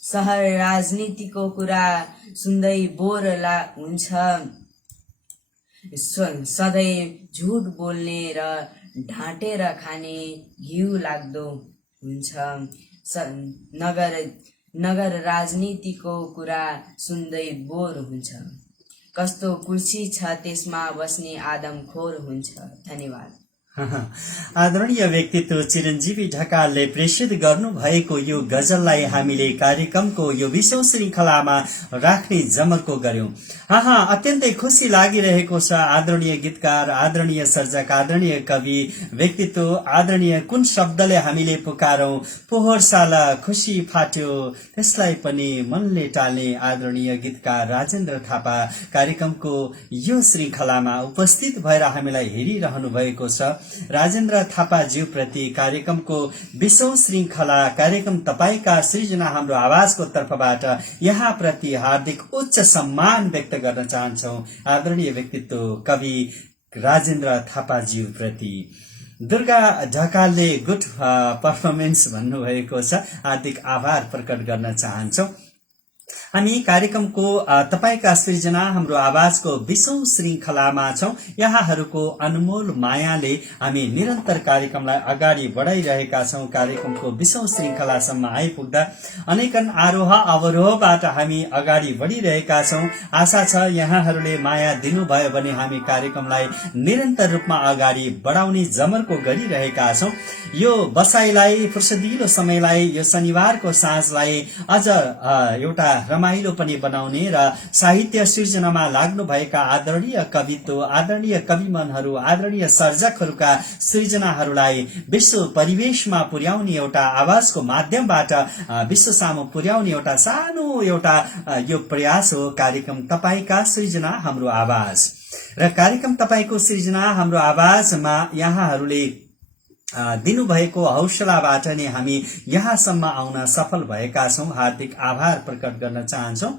शहर राजनीतिको कुरा सुन्दै बोर हुन्छ। सधैँ झुट बोल्ने र ढाँटेर खाने घिउ लाग्दो हुन्छ। नगर राजनीतिको कुरा सुन्दै बोर हुन्छ। कस्तो कुर्सी छ त्यसमा बस्ने आदमखोर हुन्छ। धन्यवाद। आदरणीय व्यक्तित्व चिरञ्जीवी ढकालले प्रेषित गर्नु भएको यो गजललाई हामीले कार्यक्रमको यो 20औं श्रृंखलामा राख्ने जमर्को गर्यौं। अत्यन्तै खुसी लागिरहेको छ। आदरणीय गीतकार, आदरणीय सर्जक, आदरणीय कवि व्यक्तित्व, आदरणीय कुन शब्दले हामीले पुकारौं, पोहोर साल खुसी फाट्यो त्यसलाई पनि मनले टाल्ने आदरणीय गीतकार राजेन्द्र थापा कार्यक्रमको यो श्रृंखलामा उपस्थित भएर हामीलाई हेरिरहनु भएको छ। राजेन्द्र थापाज्यू प्रति कार्यक्रमको 20औं श्रृंखला कार्यक्रम तपाईका सृजना हाम्रो आवाजको तर्फबाट यहाँ प्रति हार्दिक उच्च सम्मान व्यक्त गर्न चाहन्छौं। आदरणीय व्यक्तित्व कवि राजेन्द्र थापाज्यू प्रति दुर्गा ढकालले गुड पर्फर्मेन्स भन्नुभएको छ, हार्दिक आभार प्रकट गर्न चाहन्छौं। हामी कार्यक्रमको तपाईका सृजना हाम्रो आवाजको 20औं श्रृंखलामा छौं। यहाँहरूको अनमोल मायाले हामी निरन्तर कार्यक्रमलाई अगाडि बढाइरहेका छौं। कार्यक्रमको 20औं श्रृंखलासम्म आइपुग्दा अनेकन आरोह अवरोहबाट हामी अगाडि बढिरहेका छौं। आशा छ यहाँहरूले माया दिनुभयो भने हामी कार्यक्रमलाई निरन्तर रूपमा अगाडि बढाउने जमर्को गरिरहेका छौं। यो बसाइलाई, फुर्सदिलो समयलाई, यो शनिबारको साँझलाई अझ एउटा रमाइलो पनि बनाउने र साहित्य सृजनामा लाग्नुभएका आदरणीय कवित्व, आदरणीय कविमनहरू, आदरणीय सर्जकहरूका सृजनाहरूलाई विश्व परिवेशमा पुर्याउने एउटा आवाजको माध्यमबाट विश्व सामु पुर्याउने एउटा सानो एउटा यो प्रयास हो कार्यक्रम तपाईका सृजना हाम्रो आवाज। र कार्यक्रम तपाईको सृजना हाम्रो आवाजमा यहाँहरूले दिनुभएको हौसलाबाट नै हामी यहाँसम्म आउन सफल भएका छौं। हार्दिक आभार प्रकट गर्न चाहन्छौं।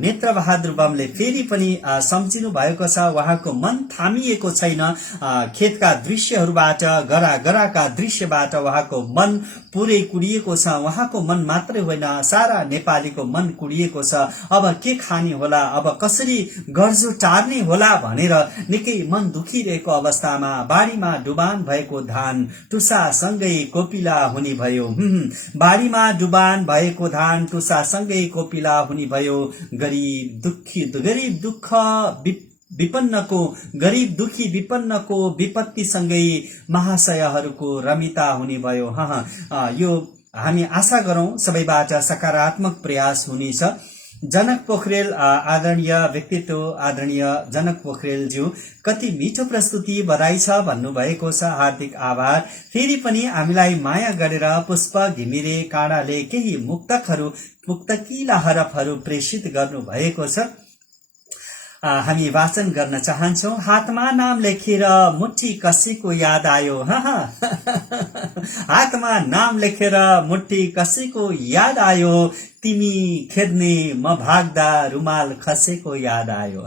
नेत्र बहादुर बमले फेरि पनि सम्झिनु भएको छ, उहाँको मन थामिएको छैन। खेतका दृश्यहरूबाट, गराका दृश्यबाट उहाँको मन पुरै कुडिएको छ। उहाँको मन मात्रै होइन, सारा नेपालीको मन कुडिएको छ। अब के खाने होला, अब कसरी गर्जो टार्ने होला भनेर निकै मन दुखिरहेको अवस्थामा बारीमा डुबान भएको धान टुसासँगै कोपिला हुने भयो। बारीमा डुबान भएको धान टुसासँगै कोपिला हुने भयो। गरीब दुखी विपन्नको विपत्तिसँगै महाशयहरूको रमिता हुने भयो। यो हामी आशा गरौं सबैबाट सकारात्मक प्रयास हुनेछ। जनक पोखरेल आदरणीय व्यक्तित्व, आदरणीय जनक पोखरेलज्यू कति मिठो प्रस्तुति बधाई छ भन्नुभएको छ। हार्दिक आभार। फेरि पनि हामीलाई माया गरेर पुष्प घिमिरे काँडाले केही मुक्तकिला हरफहरू प्रेषित गर्नु भएको छ। हामी वाचन गर्न चाहन्छौं। हातमा नाम लेखेर मुट्ठी कसैको याद आयो। हातमा नाम लेखेर मुट्ठी कसैको याद आयो। तिमी खेद्ने म भाग्दा रुमाल खसेको याद आयो।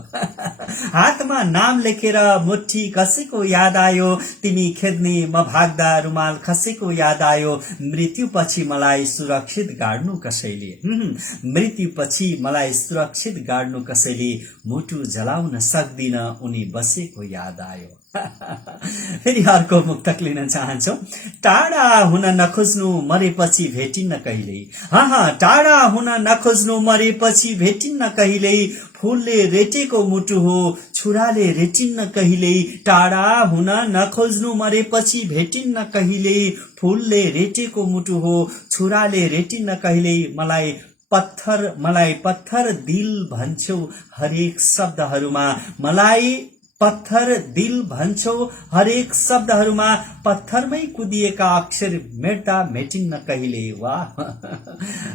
हातमा नाम लेखेर मुट्ठी कसैको याद आयो। तिमी खेद्ने म भाग्दा रुमाल खसेको याद आयो। मृत्युपछि मलाई सुरक्षित गाड्नु कसैले। मृत्युपछि मलाई सुरक्षित गाड्नु कसैले। मुटु जलाउन सक्दिन उनी बसेको याद आयो। फेरि अर्को मुक्तक लिन चाहन्छौ। टाढा हुन नखोज्नु मरेपछि भेटिन्न कहिल्यै। टाढा हुन नखोज्नु मरेपछि भेटिन्न कहिल्यै। फूलले रेटेको मुटु हो छुराले रेटिन्न कहिल्यै। टाढा हुन नखोज्नु मरेपछि भेटिन्न कहिल्यै। फूलले रेटेको मुटु हो छुराले रेटिन्न कहिल्यै। मलाई पत्थर दिल भन्छौ हरेक शब्दहरूमा। मलाई पत्थर दिल भन्छौ हरेक शब्दहरूमा। पत्थरमै कुदिएका अक्षर मेट्दा मेटिन्न कहिले। वाह।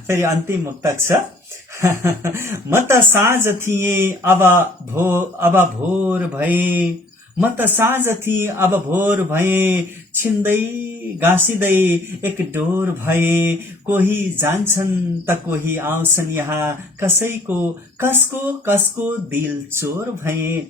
फेरि अन्तिम मुक्तक छ। म त साँझ थिएँ अब भोर भए। म त साँझ थिएँ अब भोर भए। छिन्दै गाँसिँदै एक डोर भए। कोही जान्छन् त कोही आउँछन् यहाँ। कसको दिल चोर भए।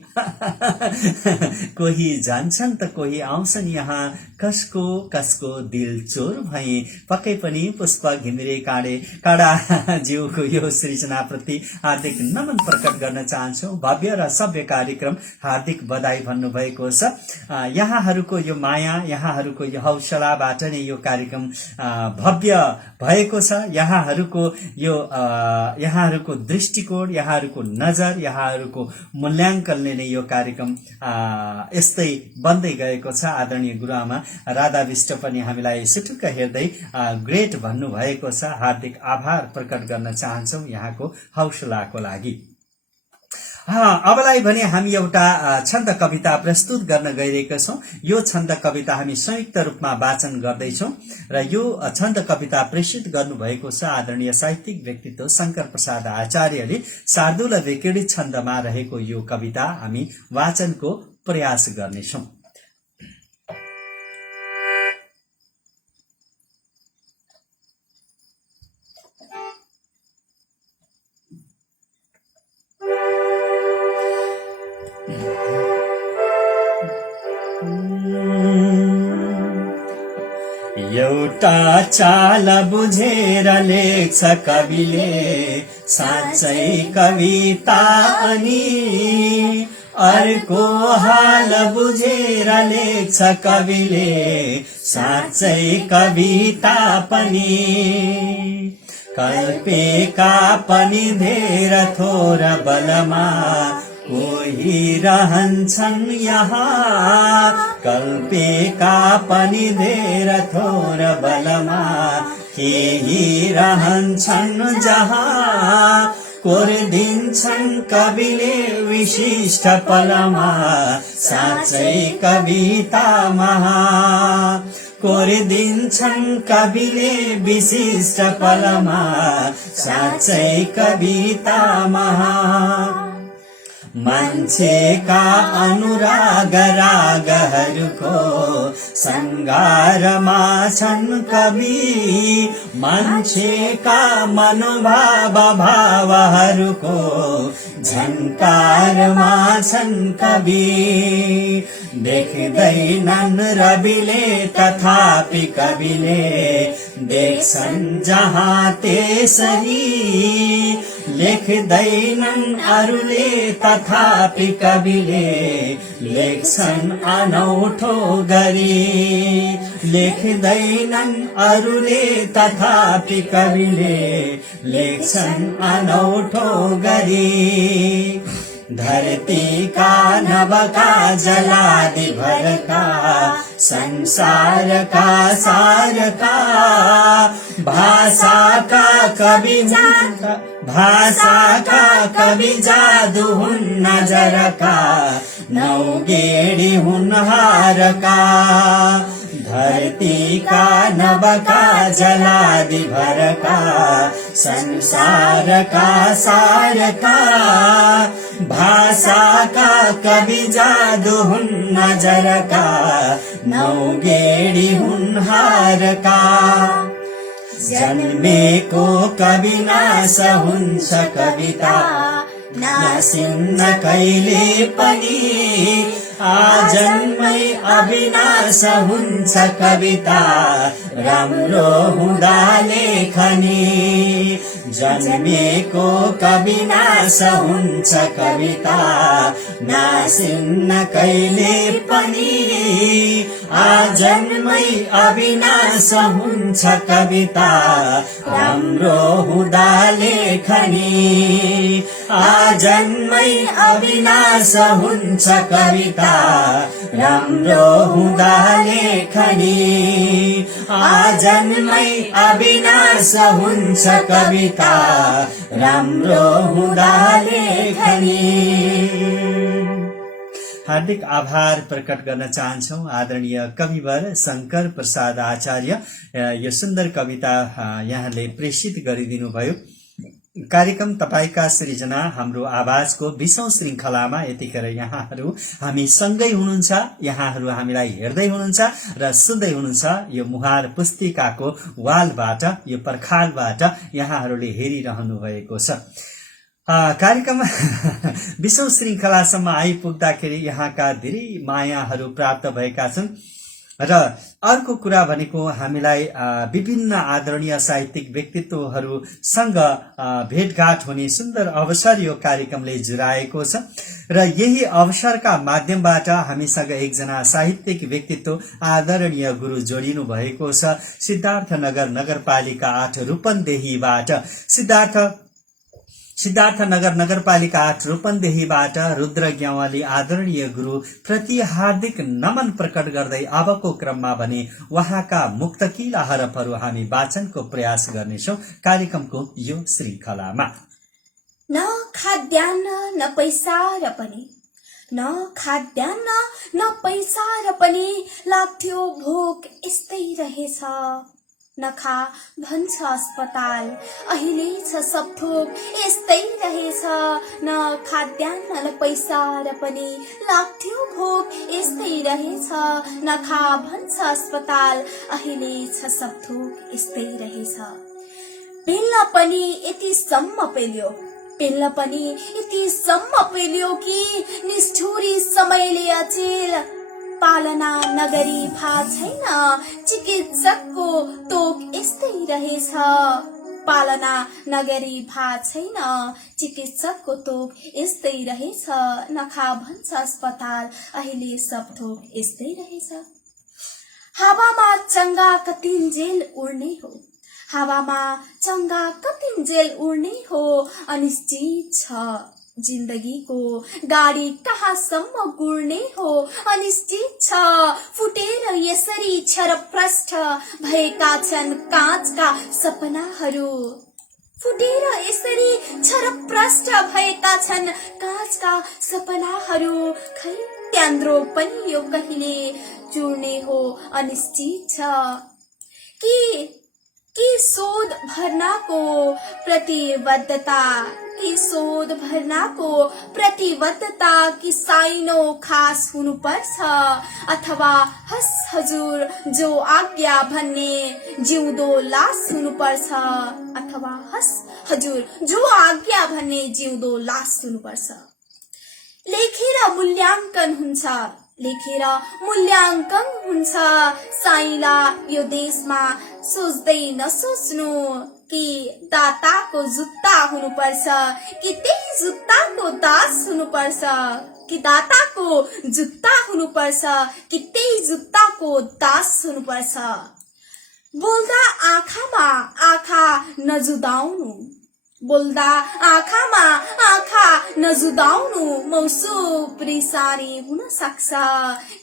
कोही जान्छन् त कोही आउँछन् यहाँ। कसको दिल चोर भए। पक्कै पनि पुष्प घिमिरे काँडा ज्यूको यो सृजनाप्रति हार्दिक नमन प्रकट गर्न चाहन्छौ। भव्य र सभ्य कार्यक्रम हार्दिक बधाई भन्नुभएको छ। यहाँहरूको यो माया, यहाँहरूको यो हौसलाबाट नै यो कार्यक्रम भव्य भएको छ। यहाँहरूको दृष्टिकोण, यहाँहरूको नजर, यहाँहरूको मूल्याङ्कनले नै यो कार्यक्रम यस्तै बन्दै गएको छ। आदरणीय गुरुआमा राधा विष्ट पनि हामीलाई सुटुक्क हेर्दै ग्रेट भन्नुभएको छ। हार्दिक आभार प्रकट गर्न चाहन्छौ यहाँको हौसलाको लागि। अबलाई भने हामी एउटा छन्द कविता प्रस्तुत गर्न गइरहेका छौं। यो छन्द कविता हामी संयुक्त रूपमा वाचन गर्दैछौं र यो छन्द कविता प्रेषित गर्नुभएको छ आदरणीय साहित्यिक व्यक्तित्व शंकर प्रसाद आचार्यले। शार्दूल वेकेडी छन्दमा रहेको यो कविता हामी वाचनको प्रयास गर्नेछौं। एउटा चाल बुझेर लेख्छ कविले साँच्चै कविता अनि अर्को हाल बुझेर लेख्छ कविले साँच्चै कविता पनि कल्पेका पनि धेर थोर बलमा कोही रहन्छन् यहाँ कल्पेका पनि धेर थोर बलमा केही रहन्छन् जहाँ कोरिदिन्छन् कविले विशिष्ट पलमा साँच्चै कविता महा कोरिदिन्छन् कविले विशिष्ट पलमा साँच्चै कविता महा मान्छेका अनुराग रागहरूको सङ्गारमा छन् कवि मान्छेका मनोभाव भावहरूको झङ्कारमा छन् कवि देख्दैनन् रविले तथापि कविले देख्छन् जहाँ त्यसरी लेख्दैनन् अरूले तथापि कविले लेख्छन् अनौठो गरी लेख्दैनन् अरूले तथापि कविले लेख्छन् अनौठो गरी धरतीका नभका जलादि भरका संसारका सारका भाषाका कवि जादु हुन् नजरका नौगेडी हुन् हारका धरतीका नभका जलादि भरका संसारका सारका भाषाका कवि जादु हुन् नजरका नौगेडी हुन् हारका जन्मेको कवि नाश हुन्छ कविता नासिन्न कहिले पनि आजन्मै अविनाश हुन्छ कविता राम्रो हुँदा लेखनी जन्मेको कवि नाश हुन्छ कविता नासिन्न कहिले पनि आजन्मै अविनाश हुन्छ कविता राम्रो हुँदा लेखनी आजन्मै अविनाश हुन्छ कविता राम्रो हुँदा लेखनी आजन्मै अविनाश हुन्छ कविता राम्रो हुँदा लेखनी। हार्दिक आभार प्रकट गर्न चाहन्छौं आदरणीय कविवर शंकर प्रसाद आचार्य यो सुन्दर कविता यहाँले प्रेषित गरिदिनु भयो। कार्यक्रम तपाईका सृजना हाम्रो आवाजको 20औं श्रृंखलामा यतिखेर यहाँहरू हामी सँगै हुनुहुन्छ, यहाँहरू हामीलाई हेर्दै हुनुहुन्छ र सुन्दै हुनुहुन्छ। यो मुहार पुस्तिकाको वालबाट यो पर्खालबाट यहाँहरूले हेरिरहनु भएको छ। कार्यक्रम 20औं श्रृंखलासम्म आइपुग्दाखेरि यहाँका धेरै मायाहरू प्राप्त भएका छन् र अर्को कुरा भनेको हामीलाई विभिन्न आदरणीय साहित्यिक व्यक्तित्वहरूसँग भेटघाट हुने सुन्दर अवसर यो कार्यक्रमले जुराएको छ र यही अवसरका माध्यमबाट हामीसँग एकजना साहित्यिक व्यक्तित्व आदरणीय गुरु जोडिनु भएको छ। सिद्धार्थनगर नगरपालिका 8 रूपन्देहीबाट सिद्धार्थनगर नगरपालिका 8 रूपन्देहीबाट रुद्र ग्यावाली आदरणीय गुरु प्रति हार्दिक नमन प्रकट गर्दै अबको क्रममा भने उहाँका मुक्तकिला हरफहरू हामी वाचनको प्रयास गर्नेछौं कार्यक्रमको यो श्रृंखलामा। न खाद्यान्न न पैसा र पनि न खाद्यान्न न पैसा र पनि लाग्थ्यो भोक यस्तै रहेछ। नखा भन्छ अस्पताल अहिले छ सब थोक यस्तै रहेछ। न खाद्यान्न न पैसा र पनि लाग्थ्यो भोक यस्तै रहेछ। नखा भन्छ अस्पताल अहिले छ सब थोक यस्तै रहेछ। पेल्न पनि यतिसम्म पेल्यो कि निष्ठुरी समयले अचेल पालना नगरी भा छैन चिकित्सकको तोक यस्तै रहेछ पालना नगरी भा छैन चिकित्सकको तोक यस्तै रहेछ नखा भन्छ अस्पताल अहिले सब थोक यस्तै रहेछ हावामा चंगा कतिन्जेल उड्ने हो हावामा चंगा कतिन्जेल उड्ने हो अनिश्चित छ जिन्दगीको गाडी कहाँसम्म गुड्ने हो अनिश्चित छ फुटेर यसरी छरप्रष्ट भएका छन् काँचका सपनाहरू फुटेर यसरी छरप्रष्ट भएका छन् काँचका सपनाहरू खै त्यान्द्रो पनि यो कहिले चुर्ने हो अनिश्चित छ कि शोध भर्नाको प्रतिबद्धता कि शोध भर्नाको प्रतिबद्धता कि साइनो खास हुनुपर्छ अथवा हस हजुर जो आज्ञा भन्ने जिउँदो लास हुनुपर्छ अथवा हस हजुर जो आज्ञा भन्ने जिउँदो लास हुनुपर्छ लेखेर मूल्याङ्कन हुन्छ साइला यो देशमा सोच्दै नसोच्नु कि दाताको जुत्ता हुनुपर्छ कि त्यही जुत्ताको दास हुनुपर्छ कि दाताको जुत्ता हुनुपर्छ कि त्यही जुत्ताको दास हुनुपर्छ बोल्दा आँखामा आँखा नजुदाउनु बोल्दा आँखामा आँखा नजुदाउनु मौसुब रिसानी हुन सक्छ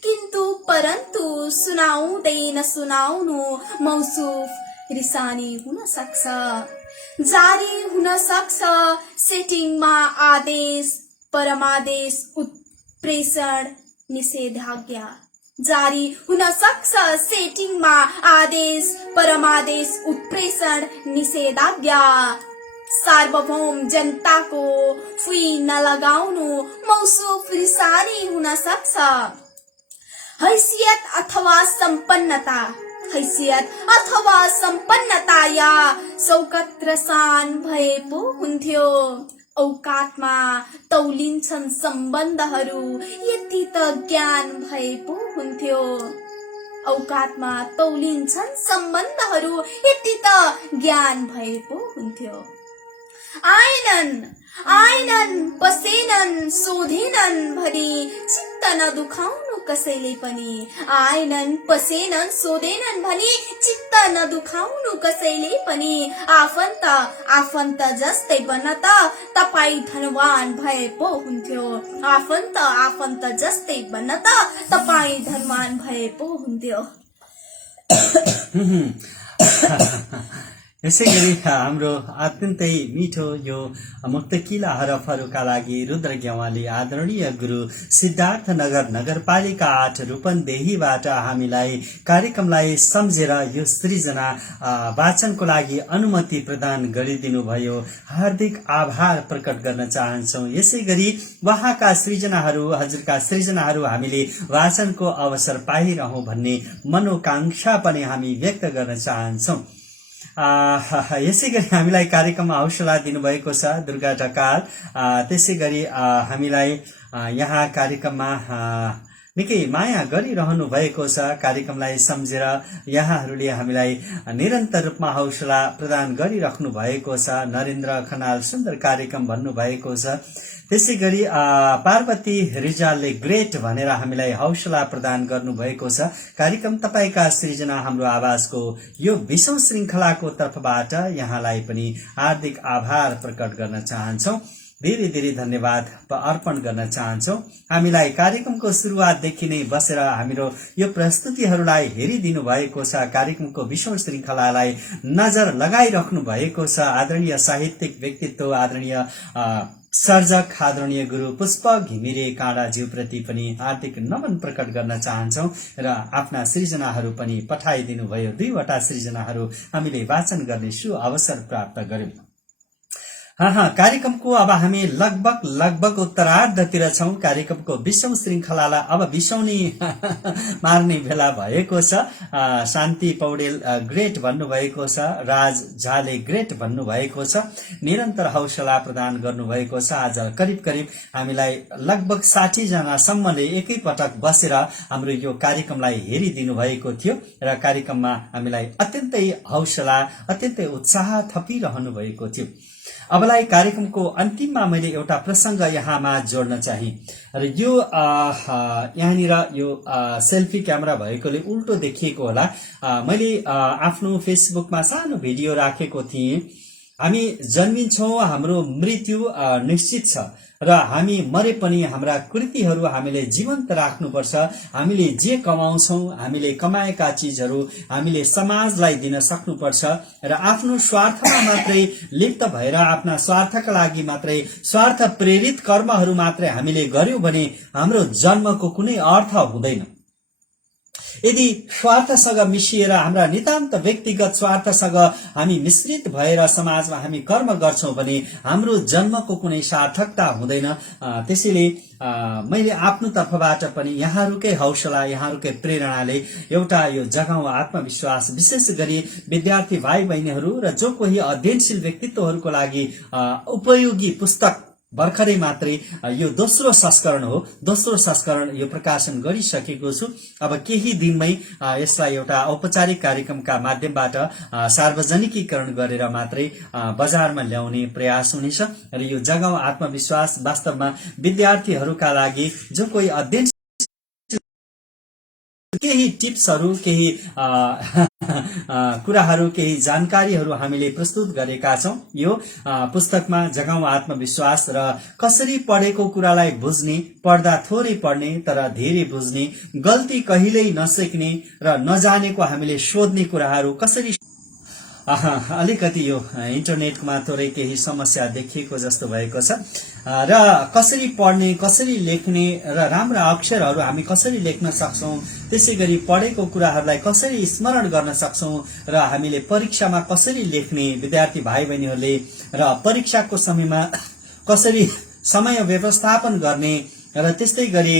किन्तु परन्तु सुनाउँदै नसुनाउनु मौसुब रिसानी हुन सक्छ जारी हुन सक्छ सेटिङमा आदेश परमादेश उत्प्रेषण निषेधाज्ञा जारी हुन सक्छ सेटिङमा आदेश परमादेश उत्प्रेषण निषेधाज्ञा सार्वभौम जनताको फुई नलगाउनु मौसुब रिसानी हुन सक्छ हैसियत अथवा सम्पन्नता या शौकत र शान भए पो हुन्थ्यो औकातमा तौलिन्छन् सम्बन्धहरू यति त ज्ञान भए पो हुन्थ्यो औकातमा तौलिन्छन् सम्बन्धहरू यति त ज्ञान भए पो हुन्थ्यो आएनन् पसेनन् सोधेनन् भनी चित्त नदुखाउनु कसैले पनि आएनन् पसेनन् सोधेनन् भनी चित्त नदुखाउनु कसैले पनि आफन्त जस्तै बन्न त तपाई धनवान भए पो हुन्थ्यो आफन्त जस्तै बन्न त तपाई धनवान भए पो हुन्थ्यो यसै गरी हाम्रो अत्यन्तै मिठो यो मुक्तकिला हरफहरूका लागि रुद्र ग्यावाली आदरणीय गुरु सिद्धार्थ नगर नगरपालिका 8 रूपन्देहीबाट हामीलाई कार्यक्रमलाई सम्झेर यो सृजना वाचनको लागि अनुमति प्रदान गरिदिनु भयो हार्दिक आभार प्रकट गर्न चाहन्छौँ यसै गरी उहाँका सृजनाहरू हजुरका सृजनाहरू हामीले वाचनको अवसर पाइरहौँ भन्ने मनोकांक्षा पनि हामी व्यक्त गर्न चाहन्छौँ यसै गरी हामीलाई कार्यक्रममा हौसला दिनुभएको छ दुर्गा ढकाल त्यसै गरी हामीलाई यहाँ कार्यक्रममा निकै माया गरिरहनु भएको छ कार्यक्रमलाई सम्झेर यहाँहरूले हामीलाई निरन्तर रूपमा हौसला प्रदान गरिराख्नु भएको छ नरेन्द्र खनाल सुन्दर कार्यक्रम भन्नुभएको छ त्यसै गरी पार्वती रिजालले ग्रेट भनेर हामीलाई हौसला प्रदान गर्नुभएको छ कार्यक्रम तपाईका सृजना हाम्रो आवाजको यो 20औं श्रृंखलाको तर्फबाट यहाँलाई पनि हार्दिक आभार प्रकट गर्न चाहन्छौँ धेरै धेरै धन्यवाद अर्पण गर्न चाहन्छौँ हामीलाई कार्यक्रमको सुरुवातदेखि नै बसेर हाम्रो यो प्रस्तुतिहरूलाई हेरिदिनु भएको छ कार्यक्रमको 20औं श्रृंखलालाई नजर लगाइराख्नु भएको छ आदरणीय साहित्यिक व्यक्तित्व आदरणीय सर्जक आदरणीय गुरु पुष्प घिमिरे काँडाज्यूप्रति पनि हार्दिक नमन प्रकट गर्न चाहन्छौँ र आफ्ना सृजनाहरू पनि पठाइदिनु भयो 2वटा सृजनाहरू हामीले वाचन गर्ने अवसर प्राप्त गर्यौं कार्यक्रमको अब हामी लगभग उत्तरार्धतिर छौं। कार्यक्रमको 20औं श्रृंखलालाई अब 20औं नै मार्ने बेला भएको छ। शान्ति पौडेल ग्रेट भन्नुभएको छ, राज झाले ग्रेट भन्नुभएको छ, निरन्तर हौसला प्रदान गर्नुभएको छ। आज करिब हामीलाई लगभग 60 जनासम्मले एकैपटक बसेर हाम्रो यो कार्यक्रमलाई हेरिदिनु भएको थियो र कार्यक्रममा हामीलाई अत्यन्तै हौसला, अत्यन्तै उत्साह थपिरहनु भएको थियो। अबलाई कार्यक्रमको अन्तिममा मैले एउटा प्रसंग यहाँमा जोड्न चाहे र यो यहाँनिर यो सेल्फी क्यामेरा भएकोले उल्टो देखिएको होला। मैले आफ्नो फेसबुकमा सानो भिडियो राखेको थिएँ। हामी जन्मिन्छौं, हाम्रो मृत्यु निश्चित छ र हामी मरे पनि हाम्रा कृतिहरू हामीले जीवन्त राख्नुपर्छ। हामीले जे कमाउँछौं, हामीले कमाएका चीजहरू हामीले समाजलाई दिन सक्नुपर्छ र आफ्नो स्वार्थमा मात्रै लिप्त भएर आफ्ना स्वार्थका लागि मात्रै स्वार्थ प्रेरित कर्महरू मात्रै हामीले गर्यौं भने हाम्रो जन्मको कुनै अर्थ हुँदैन। यदि स्वार्थसँग मिसिएर हाम्रा नितान्त व्यक्तिगत स्वार्थसँग हामी मिश्रित भएर समाजमा हामी कर्म गर्छौं भने हाम्रो जन्मको कुनै सार्थकता हुँदैन। त्यसैले मैले आफ्नो तर्फबाट पनि यहाँहरूकै हौसला, यहाँहरूकै प्रेरणाले एउटा यो जगाउँ आत्मविश्वास, विशेष गरी विद्यार्थी भाइ बहिनीहरू र जो कोही अध्ययनशील व्यक्तित्वहरूको लागि उपयोगी पुस्तक भर्खरै मात्रै यो दोस्रो संस्करण यो प्रकाशन गरिसकेको छु। अब केही दिनमै यसलाई एउटा औपचारिक कार्यक्रमका माध्यमबाट सार्वजनिकीकरण गरेर मात्रै बजारमा ल्याउने प्रयास हुनेछ र यो जगाउँ आत्मविश्वास वास्तवमा विद्यार्थीहरूका लागि जो कोही अध्ययन केही टिप्सहरू, केही कुराहरू, केही जानकारीहरू हामीले प्रस्तुत गरेका छौं। यो पुस्तकमा जगाउँ आत्मविश्वास र कसरी पढेको कुरालाई बुझ्ने, पढ्दा थोरै पढ्ने तर धेरै बुझ्ने, गल्ती कहिल्यै नसिक्ने र नजानेको हामीले सोध्ने कुराहरू कसरी। अलिकति यो इन्टरनेटमा थोरै केही समस्या देखिएको जस्तो भएको छ र कसरी पढ्ने, कसरी लेख्ने र राम्रा अक्षरहरू हामी कसरी लेख्न सक्छौं, त्यसैगरी पढेको कुराहरूलाई कसरी स्मरण गर्न सक्छौं र हामीले परीक्षामा कसरी लेख्ने, विद्यार्थी भाइ बहिनीहरूले र परीक्षाको समयमा कसरी समय व्यवस्थापन गर्ने र त्यस्तै गरी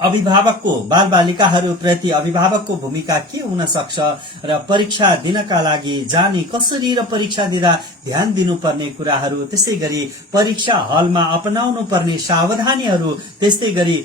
अभिभावकको, बालबालिकाहरूप्रति अभिभावकको भूमिका के हुन सक्छ र परीक्षा दिनका लागि जाने कसरी र परीक्षा दिँदा ध्यान दिनुपर्ने कुराहरू, त्यसै गरी परीक्षा हलमा अपनाउनु पर्ने सावधानीहरू, त्यस्तै गरी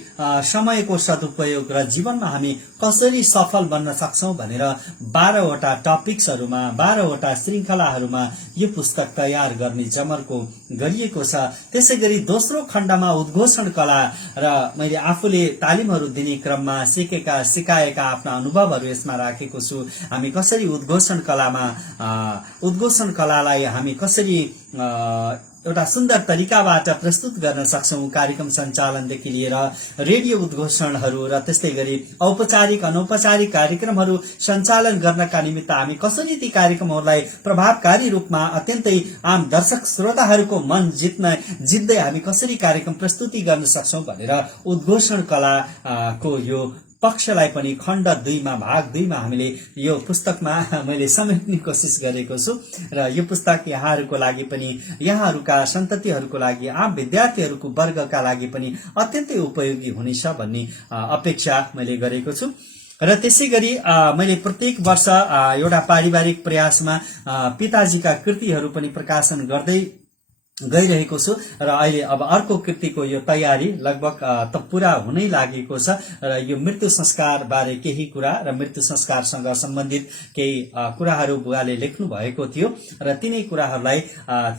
समयको सदुपयोग र जीवनमा हामी कसरी सफल बन्न सक्छौं भनेर 12 वटा टपिक्सहरूमा, 12 वटा श्रृंखलाहरूमा यो पुस्तक तयार गर्ने जमर्को गरिएको छ। त्यसैगरी दोस्रो खण्डमा उद्घोषण कला र मैले आफूले तालिमहरू दिने क्रममा सिकाएका आफ्ना अनुभवहरू यसमा राखेको छु। हामी कसरी उद्घोषण कलालाई हामी कसरी एउटा सुन्दर तरिकाबाट प्रस्तुत गर्न सक्छौं, कार्यक्रम सञ्चालनदेखि लिएर रेडियो उद्घोषणहरू र त्यस्तै गरी औपचारिक अनौपचारिक कार्यक्रमहरू सञ्चालन गर्नका निमित्त हामी कसरी ती कार्यक्रमहरूलाई प्रभावकारी रूपमा अत्यन्तै आम दर्शक श्रोताहरूको मन जित्दै हामी कसरी कार्यक्रम प्रस्तुति गर्न सक्छौं भनेर उद्घोषण कलाको यो पक्षलाई पनि खण्ड 2 मा, भाग 2 मा हामीले यो पुस्तकमा मैले समेट्ने कोसिस गरेको छु र यो पुस्तक यहाँहरूको लागि पनि, यहाँहरूका सन्ततिहरूको लागि, आम विद्यार्थीहरूको वर्गका लागि पनि अत्यन्तै उपयोगी हुनेछ भन्ने अपेक्षा मैले गरेको छु। र त्यसैगरी मैले प्रत्येक वर्ष एउटा पारिवारिक प्रयासमा पिताजीका कृतिहरू पनि प्रकाशन गर्दै गइरहेको छु र अहिले अब अर्को कृतिको यो तयारी लगभग त पूरा हुनै लागेको छ र यो मृत्यु संस्कार बारे केही कुरा र मृत्यु संस्कारसँग सम्बन्धित केही कुराहरू बुवाले लेख्नु भएको थियो र तिनै कुराहरूलाई,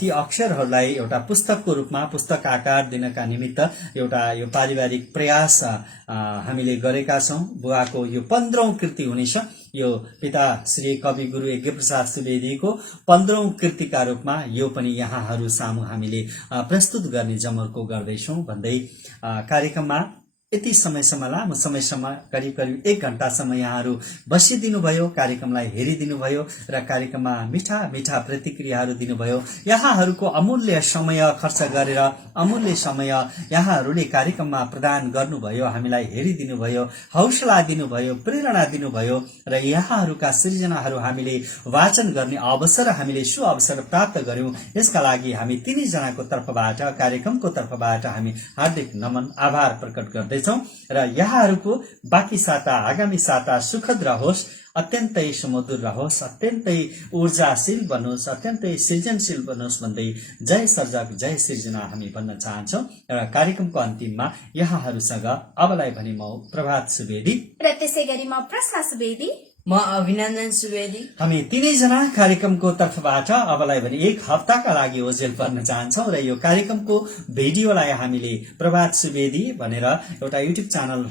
ती अक्षरहरूलाई एउटा पुस्तकको रूपमा, पुस्तक आकार दिनका निमित्त एउटा यो पारिवारिक प्रयास हामीले गरेका छौं। बुवाको यो 15औं कृति हुनेछ। यो पिता श्री कवि गुरु यज्ञप्रसाद सुवेदीको 15औं कृतिका रूपमा यो पनि यहाँहरू सामु हामीले प्रस्तुत गर्ने जमर्को गर्दैछौं भन्दै कार्यक्रममा यति समयसम्म लामो समयसम्म करिब करिब 1 घण्टासम्म यहाँहरू बसिदिनुभयो, कार्यक्रमलाई हेरिदिनुभयो र कार्यक्रममा मिठा मिठा प्रतिक्रियाहरू दिनुभयो। यहाँहरूको अमूल्य समय खर्च गरेर अमूल्य समय यहाँहरूले कार्यक्रममा प्रदान गर्नुभयो, हामीलाई हेरिदिनुभयो, हौसला दिनुभयो, प्रेरणा दिनुभयो र यहाँहरूका सृजनाहरू हामीले वाचन गर्ने अवसर, हामीले सु अवसर प्राप्त गर्यौं। यसका लागि हामी तिनैजनाको तर्फबाट, कार्यक्रमको तर्फबाट हामी हार्दिक नमन आभार प्रकट गर्दैछौं र यहाँहरूको बाँकी साता, आगामी साता सुखद रहोस्, अत्यन्तै सुमधुर रहोस्, अत्यन्तै ऊर्जाशील बनोस्, अत्यन्तै सृजनशील बनोस् भन्दै जय सर्जक जय सृजना हामी भन्न चाहन्छौं र कार्यक्रमको अन्तिममा यहाँहरूसँग अबलाई भने म प्रभात सुवेदी र त्यसै गरी म प्रश्न सुवेदी, म अभिनन्दन सुवेदी। हामी तिनैजना कार्यक्रमको तर्फबाट अबलाई भने 1 हप्ताका लागि ओझेल पर्न चाहन्छौं र यो कार्यक्रमको भिडियोलाई हामीले प्रभात सुवेदी भनेर एउटा युट्युब च्यानल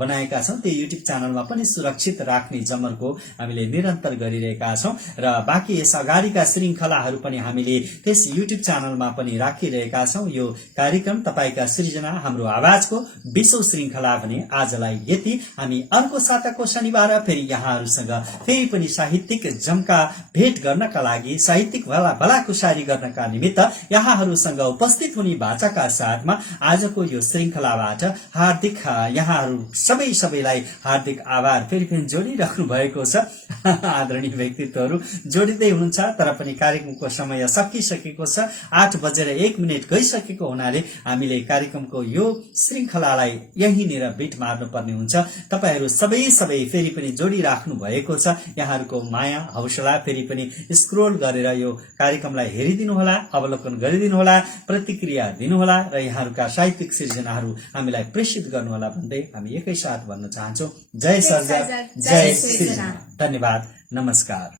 बनाएका छौं। त्यो युट्युब च्यानलमा पनि सुरक्षित राख्ने जमर्को हामीले निरन्तर गरिरहेका छौं र बाँकी यस अगाडिका श्रृंखलाहरू पनि हामीले त्यस युट्युब च्यानलमा पनि राखिरहेका छौं। यो कार्यक्रम तपाईका सृजना हाम्रो आवाजको 20औं श्रृंखला भने आजलाई यति। हामी अर्को साताको शनिबार फेरि यहाँहरू फेरि पनि साहित्यिक जमका भेट गर्नका लागि, साहित्यिक भलाकुसारी गर्नका निमित्त यहाँहरूसँग उपस्थित हुने बाचाका साथमा आजको यो श्रृंखलाबाट हार्दिक यहाँहरू सबैलाई हार्दिक आभार फेरि पनि जोडिराख्नु भएको छ। आदरणीय व्यक्तित्वहरू जोडिँदै हुनुहुन्छ, तर पनि कार्यक्रमको समय सकिसकेको छ। 8:01 गइसकेको हुनाले हामीले कार्यक्रमको यो श्रृंखलालाई यहीँनिर बिट मार्नुपर्ने हुन्छ। तपाईहरू सबै फेरि पनि जोडिराख्नु भएको छ। यहाँहरूको माया, हौसला फेरि पनि स्क्रोल गरेर यो कार्यक्रमलाई हेरिदिनुहोला, अवलोकन गरिदिनुहोला, प्रतिक्रिया दिनुहोला र यहाँहरूका साहित्यिक सृजनाहरू हामीलाई प्रेषित गर्नुहोला भन्दै हामी एकैसाथ भन्न चाहन्छौं जय सर्जक जय सृजना। धन्यवाद, नमस्कार।